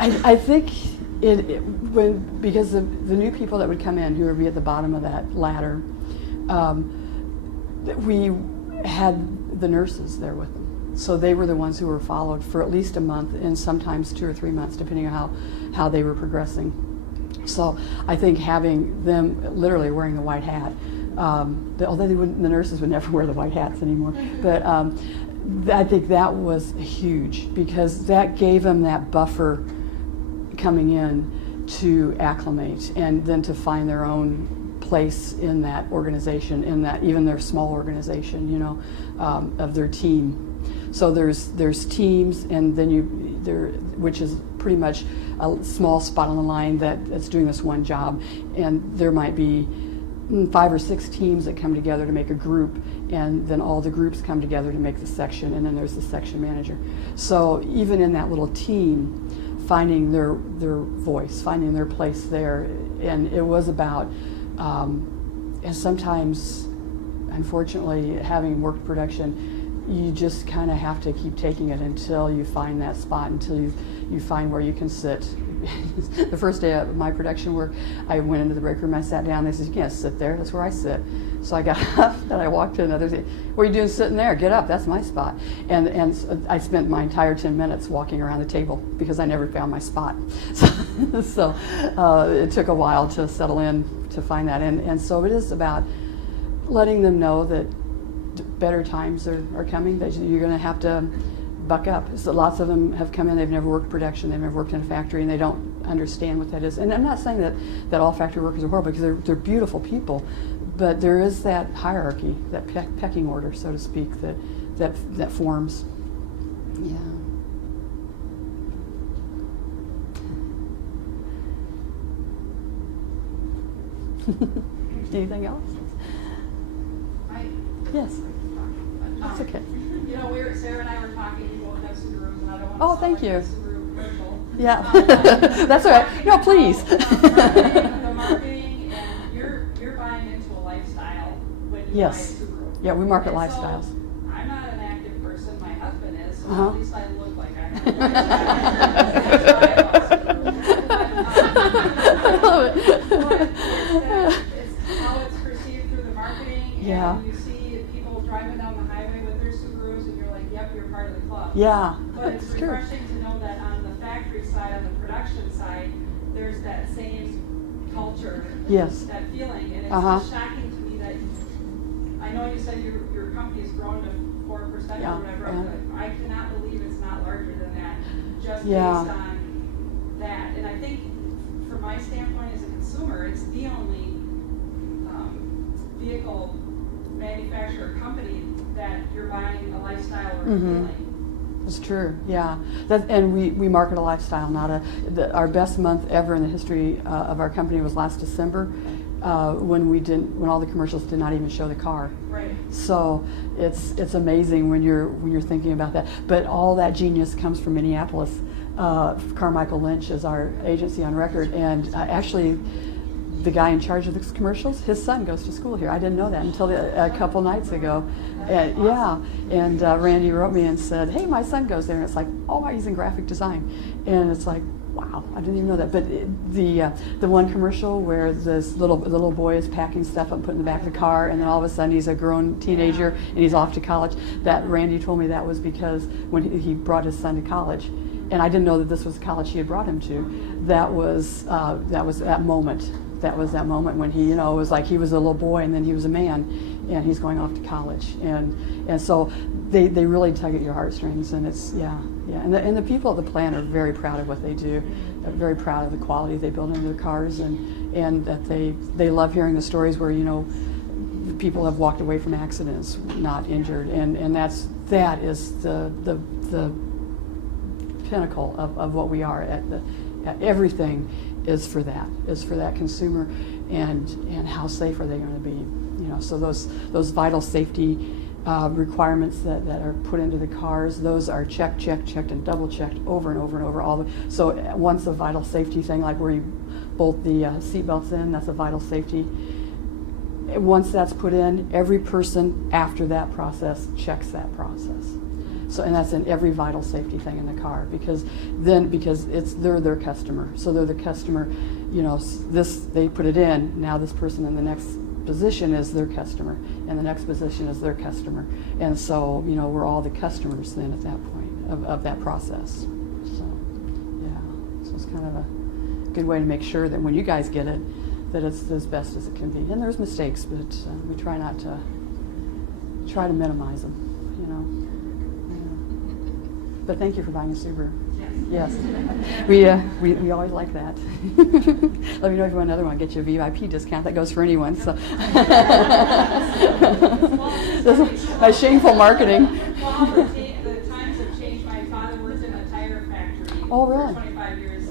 I think because the new people that would come in who would be at the bottom of that ladder, we had the nurses there with them. So they were the ones who were followed for at least a month, and sometimes 2 or 3 months, depending on how they were progressing. So I think having them literally wearing the white hat, although the nurses would never wear the white hats anymore, but I think that was huge because that gave them that buffer coming in to acclimate and then to find their own place in that organization, in that even their small organization, you know, of their team. So there's teams, and then which is pretty much a small spot on the line that's doing this one job, and there might be 5 or 6 teams that come together to make a group, and then all the groups come together to make the section, and then there's the section manager. So even in that little team, finding their voice, finding their place there, and it was about, and sometimes, unfortunately, having worked production, you just kind of have to keep taking it until you find that spot, until you find where you can sit. The first day of my production work, I went into the break room, I sat down, they said, you can't sit there, that's where I sit. So I got up and I walked in, others said, what are you doing sitting there? Get up, that's my spot. And I spent my entire 10 minutes walking around the table because I never found my spot. So it took a while to settle in to find that. And so it is about letting them know that better times are coming, that you're going to have to buck up. So lots of them have come in, they've never worked production, they've never worked in a factory, and they don't understand what that is. And I'm not saying that all factory workers are horrible, because they're beautiful people, but there is that hierarchy, that pecking order, so to speak, that forms. Yeah. Anything else? Yes. That's okay. You know, Sarah and I were talking, we both have Subarus, and I don't want to Oh, thank you. Subaru commercial. Yeah. That's all right. No, please. The marketing, and you're buying into a lifestyle when you Yes. buy a Subaru. Yeah, we market And lifestyles. So, I'm not an active person, my husband is, so Uh-huh. at least I look like I have a I love it. It's how it's perceived through the marketing, Yeah. and you see people driving down the highway with their Subarus, and you're like, yep, you're part of the club. Yeah, But it's that's true. refreshing to know that on the factory side, on the production side, there's that same culture, Yes. that feeling, and it's Uh-huh. just shocking to me that, I know you said your company has grown to 4% Yeah, or whatever, yeah. but I cannot believe it's not larger than that, just Yeah. based on that. And I think, from my standpoint as a consumer, it's the only vehicle manufacturer company that you're buying a lifestyle or a Mhm. feeling. It's true, yeah. And we market a lifestyle, not our best month ever in the history of our company was last December, when all the commercials did not even show the car. Right. So it's amazing when you're thinking about that. But all that genius comes from Minneapolis. Carmichael Lynch is our agency on record, and actually the guy in charge of the commercials, his son goes to school here. I didn't know that until a couple nights ago. And Randy wrote me and said, hey, my son goes there. And it's like, oh, he's in graphic design. And it's like, wow, I didn't even know that. But the one commercial where the little boy is packing stuff up and putting in the back of the car, and then all of a sudden he's a grown teenager and he's off to college. That Randy told me that was because when he brought his son to college, and I didn't know that this was the college he had brought him to. That was that moment. That was that moment when he, it was like he was a little boy and then he was a man, and he's going off to college, and so they really tug at your heartstrings, and it's and the people at the plant are very proud of what they do. They're very proud of the quality they build into their cars, and that they love hearing the stories where people have walked away from accidents not injured, and that is the pinnacle of what we are at everything is for that consumer, and how safe are they going to be? So those vital safety requirements that are put into the cars, those are checked and double checked over and over and over. So once a vital safety thing, like where you bolt the seat belts in, that's a vital safety. Once that's put in, every person after that process checks that process. So, and that's in every vital safety thing in the car, because they're their customer. So they're the customer, they put it in, now this person in the next position is their customer, and the next position is their customer. And so, we're all the customers then at that point of that process. So, yeah, so it's kind of a good way to make sure that when you guys get it, that it's as best as it can be. And there's mistakes, but we try to minimize them, But thank you for buying a Subaru. Yes. We always like that. Let me know if you want another one. Get you a VIP discount. That goes for anyone. So that's shameful marketing. Well, the times have changed. My father worked in a tire factory really? for 25 years,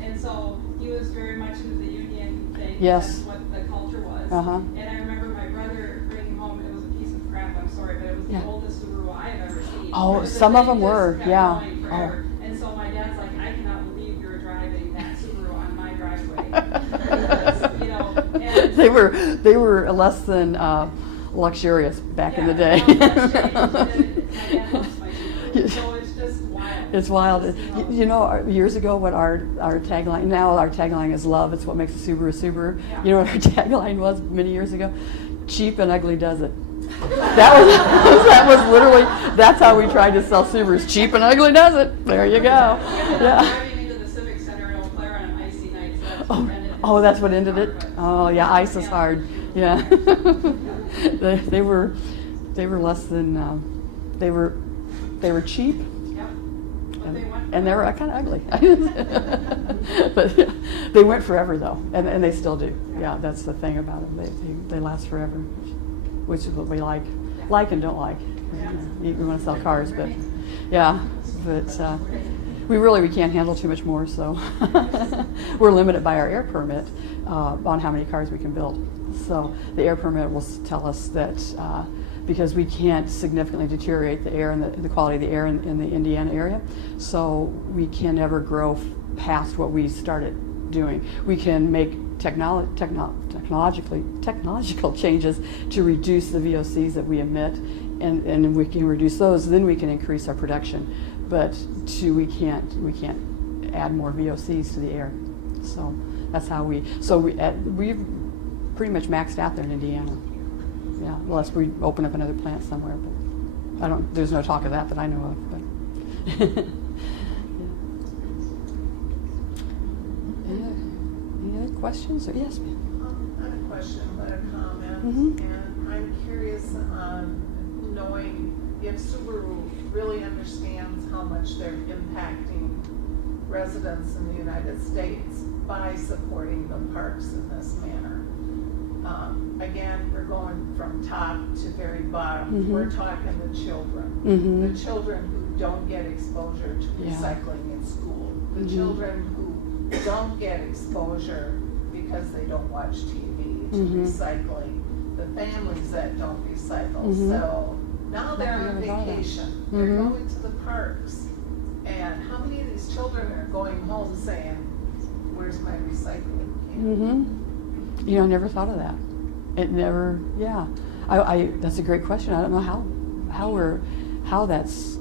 and so he was very much into the union thing. Yes. That's what the culture was. Uh-huh. And I remember my brother bringing home, it was a piece of crap, I'm sorry, but it was the oldest Subaru I have ever seen. Oh, The some of thing them just were, kept yeah. going forever. And so my dad's like, I cannot believe you're driving that Subaru on my driveway. And They were less than luxurious back in the day. that's changed. My dad loves my Subaru. So it's just wild. It's wild. Years ago, what our tagline, now our tagline is love. It's what makes a Subaru a Subaru. Yeah. You know what our tagline was many years ago? Cheap and ugly does it. That was literally, that's how we tried to sell Subarus. Cheap and ugly does it. There you go. Yeah. Driving into the Civic Center in Eau Claire on an icy night. So That's what ended it. Oh yeah, ice is hard. Yeah. they were less than they were cheap. Yep. But they went And they were kind of ugly. But they went forever though, and they still do. Yeah, that's the thing about them. They last forever, which is what we like and don't like. We want to sell cars, but we can't handle too much more. So we're limited by our air permit on how many cars we can build. So the air permit will tell us that because we can't significantly deteriorate the air and the quality of the air in the Indiana area, so we can never grow past what we started doing. We can make technological changes to reduce the VOCs that we emit, and we can reduce those. Then we can increase our production, but we can't add more VOCs to the air. So that's how we've pretty much maxed out there in Indiana. Yeah, unless we open up another plant somewhere, but there's no talk of that I know of. But Any other questions? Yes, ma'am. Not a question, but a comment. Mhm. And I'm curious on knowing if Subaru really understands how much they're impacting residents in the United States by supporting the parks in this manner. Again, we're going from top to very bottom. Mhm. We're talking the children. Mhm. The children who don't get exposure to Yeah. recycling in school. The Mhm. children who don't get exposure because they don't watch TV to Mhm. recycling. The families that don't recycle. Mhm. So now they're I on never thought of that. vacation. They're Mhm. going to the parks. And how many of these children are going home saying, where's my recycling can? Mm-hmm. You know, I never thought of that. It never, yeah. That's a great question. I don't know how that's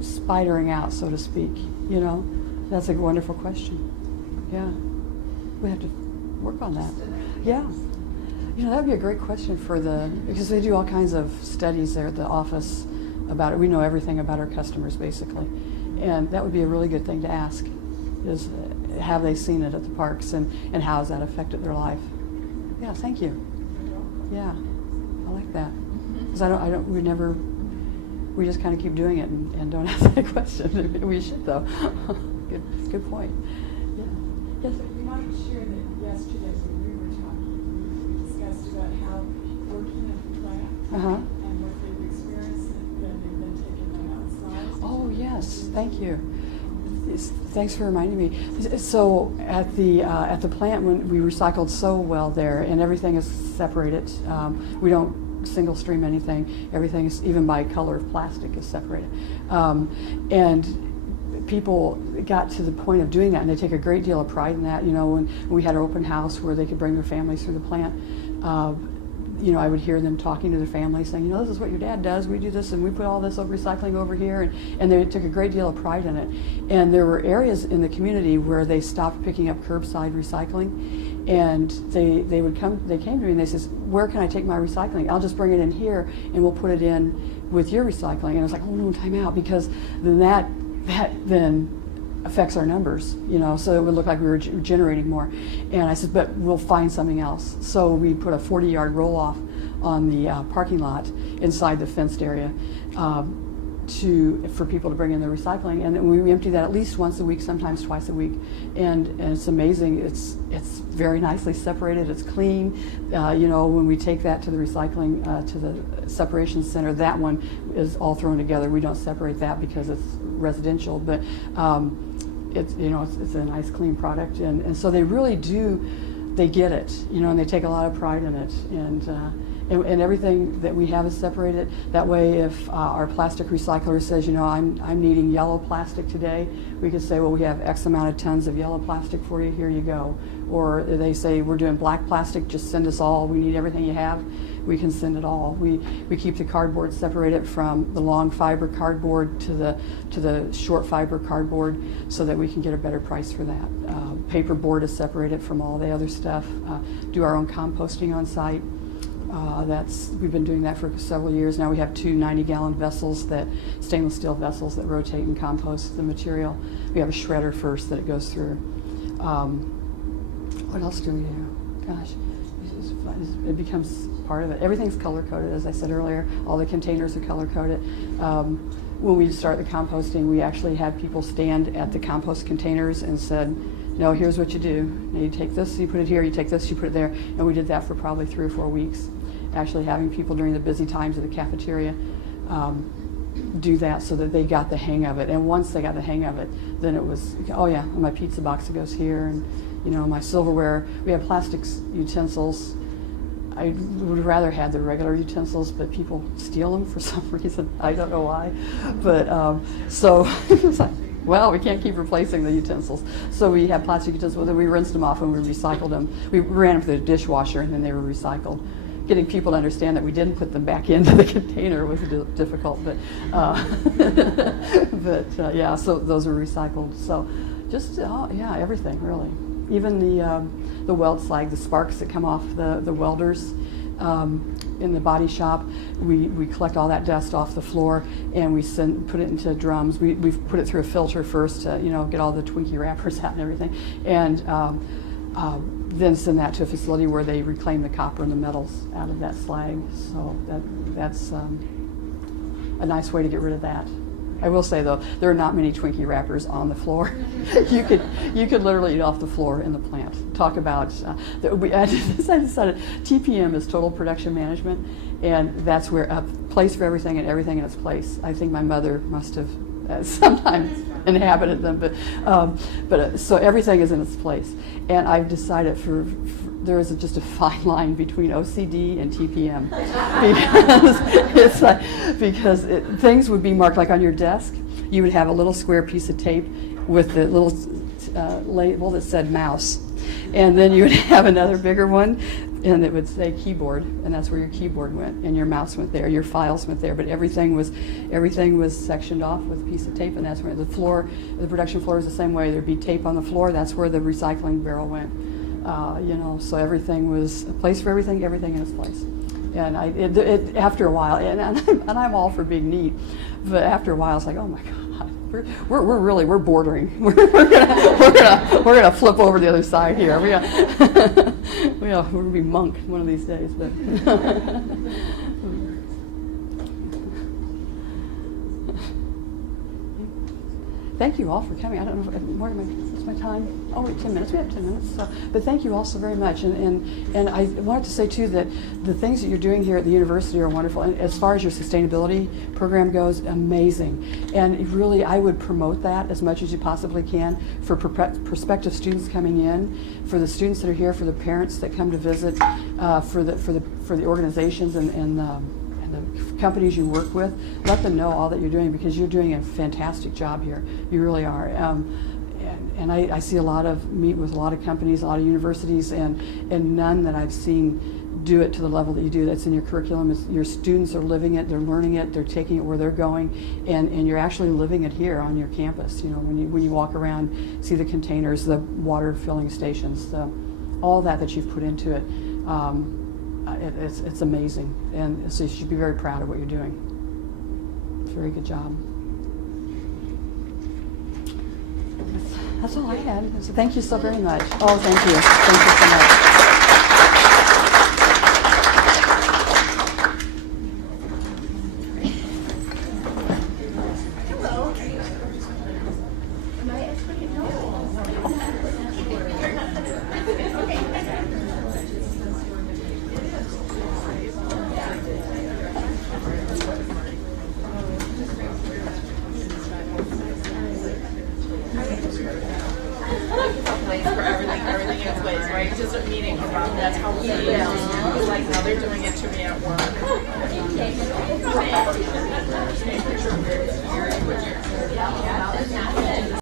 spidering out, so to speak. You know, that's a wonderful question. Yeah, we have to work on that. Yeah, you know, that'd be a great question because they do all kinds of studies there at the office about it. We know everything about our customers basically, and that would be a really good thing to ask. Is have they seen it at the parks and how has that affected their life? Yeah, thank you. Yeah, I like that. Because we just kind of keep doing it and don't ask that question. We should though. Good point. Yeah. Yes. So you might share that yesterday when we were talking, we discussed about how working at the plant Uh-huh. and what they've experienced when they've been taking them outside. Oh yes, thank you. Thanks for reminding me. So at the plant, when we recycled so well there, and everything is separated. We don't single stream anything. Everything is, even by color of plastic, is separated. And people got to the point of doing that, and they take a great deal of pride in that. You know, when we had our open house where they could bring their families through the plant. You know, I would hear them talking to their families saying, you know, this is what your dad does. We do this, and we put all this recycling over here, and they took a great deal of pride in it. And there were areas in the community where they stopped picking up curbside recycling, and they came to me and they says, where can I take my recycling? I'll just bring it in here, and we'll put it in with your recycling. And I was like, oh no, time out, because then that then affects our numbers, you know, so it would look like we were generating more. And I said, but we'll find something else. So we put a 40-yard roll-off on the parking lot inside the fenced area for people to bring in their recycling. And we empty that at least once a week, sometimes twice a week. And it's amazing. It's very nicely separated. It's clean. You know, when we take that to the recycling, to the separation center, that one is all thrown together. We don't separate that because it's residential, but it's a nice clean product, and so they really do, they get it, you know, and they take a lot of pride in it, and everything that we have is separated. That way, if our plastic recycler says, you know, I'm needing yellow plastic today, we could say, well, we have X amount of tons of yellow plastic for you, here you go. Or they say, we're doing black plastic, just send us all, we need everything you have. We can send it all. We keep the cardboard separated from the long fiber cardboard to the short fiber cardboard, so that we can get a better price for that. Paper board is separated from all the other stuff. Do our own composting on site. We've been doing that for several years now. We have 2 90-gallon vessels, stainless steel vessels that rotate and compost the material. We have a shredder first that it goes through. What else do we do? Gosh, it becomes part of it. Everything's color coded, as I said earlier. All the containers are color coded. When we start the composting, we actually had people stand at the compost containers and said, no, here's what you do. Now you take this, you put it here, you take this, you put it there. And we did that for probably 3 or 4 weeks, actually having people during the busy times of the cafeteria do that, so that they got the hang of it. And once they got the hang of it, then it was, oh yeah, my pizza box that goes here, and you know, my silverware. We have plastic utensils. I would rather have the regular utensils, but people steal them for some reason. I don't know why. But so it's like, well, we can't keep replacing the utensils. So we have plastic utensils, and we rinsed them off and we recycled them. We ran them through the dishwasher, and then they were recycled. Getting people to understand that we didn't put them back into the container was difficult, but yeah, so those are recycled. So just yeah, everything really. Even the weld slag, the sparks that come off the welders in the body shop, we collect all that dust off the floor, and we put it into drums. We put it through a filter first to, you know, get all the Twinkie wrappers out and everything, and then send that to a facility where they reclaim the copper and the metals out of that slag. So that's a nice way to get rid of that. I will say though, there are not many Twinkie wrappers on the floor. you could literally eat off the floor in the plant. Talk about I decided TPM is total production management, and that's where a place for everything and everything in its place. I think my mother must have sometimes inhabited them, but so everything is in its place. And I've decided there is just a fine line between OCD and TPM because things would be marked like on your desk. You would have a little square piece of tape with the little label that said mouse, and then you would have another bigger one, and it would say keyboard, and that's where your keyboard went, and your mouse went there, your files went there, but everything was sectioned off with a piece of tape, and that's where the production floor is the same way. There'd be tape on the floor. That's where the recycling barrel went. So everything was a place for everything in its place. And after a while, and I'm all for being neat, but after a while, it's like, oh my God, we're bordering. We're gonna flip over the other side here. We're gonna be monk one of these days, but. Thank you all for coming. I don't know, what's my time? Oh, wait, 10 minutes. We have 10 minutes. So, but thank you all so very much. And I wanted to say, too, that the things that you're doing here at the university are wonderful. And as far as your sustainability program goes, amazing. And really, I would promote that as much as you possibly can for prospective students coming in, for the students that are here, for the parents that come to visit, for the organizations and the companies you work with. Let them know all that you're doing, because you're doing a fantastic job here. You really are. And I meet with a lot of companies, a lot of universities, and none that I've seen do it to the level that you do. That's in your curriculum. Your students are living it, they're learning it, they're taking it where they're going, and you're actually living it here on your campus. You know, when you walk around, see the containers, the water filling stations, all that you've put into it. It's amazing, and so you should be very proud of what you're doing. It's a very good job. That's all I had. So thank you so very much. Oh, thank you. Thank you so much. Everything in its place, right? It doesn't meaning about that's how we feel. Like how they're doing it to me at work.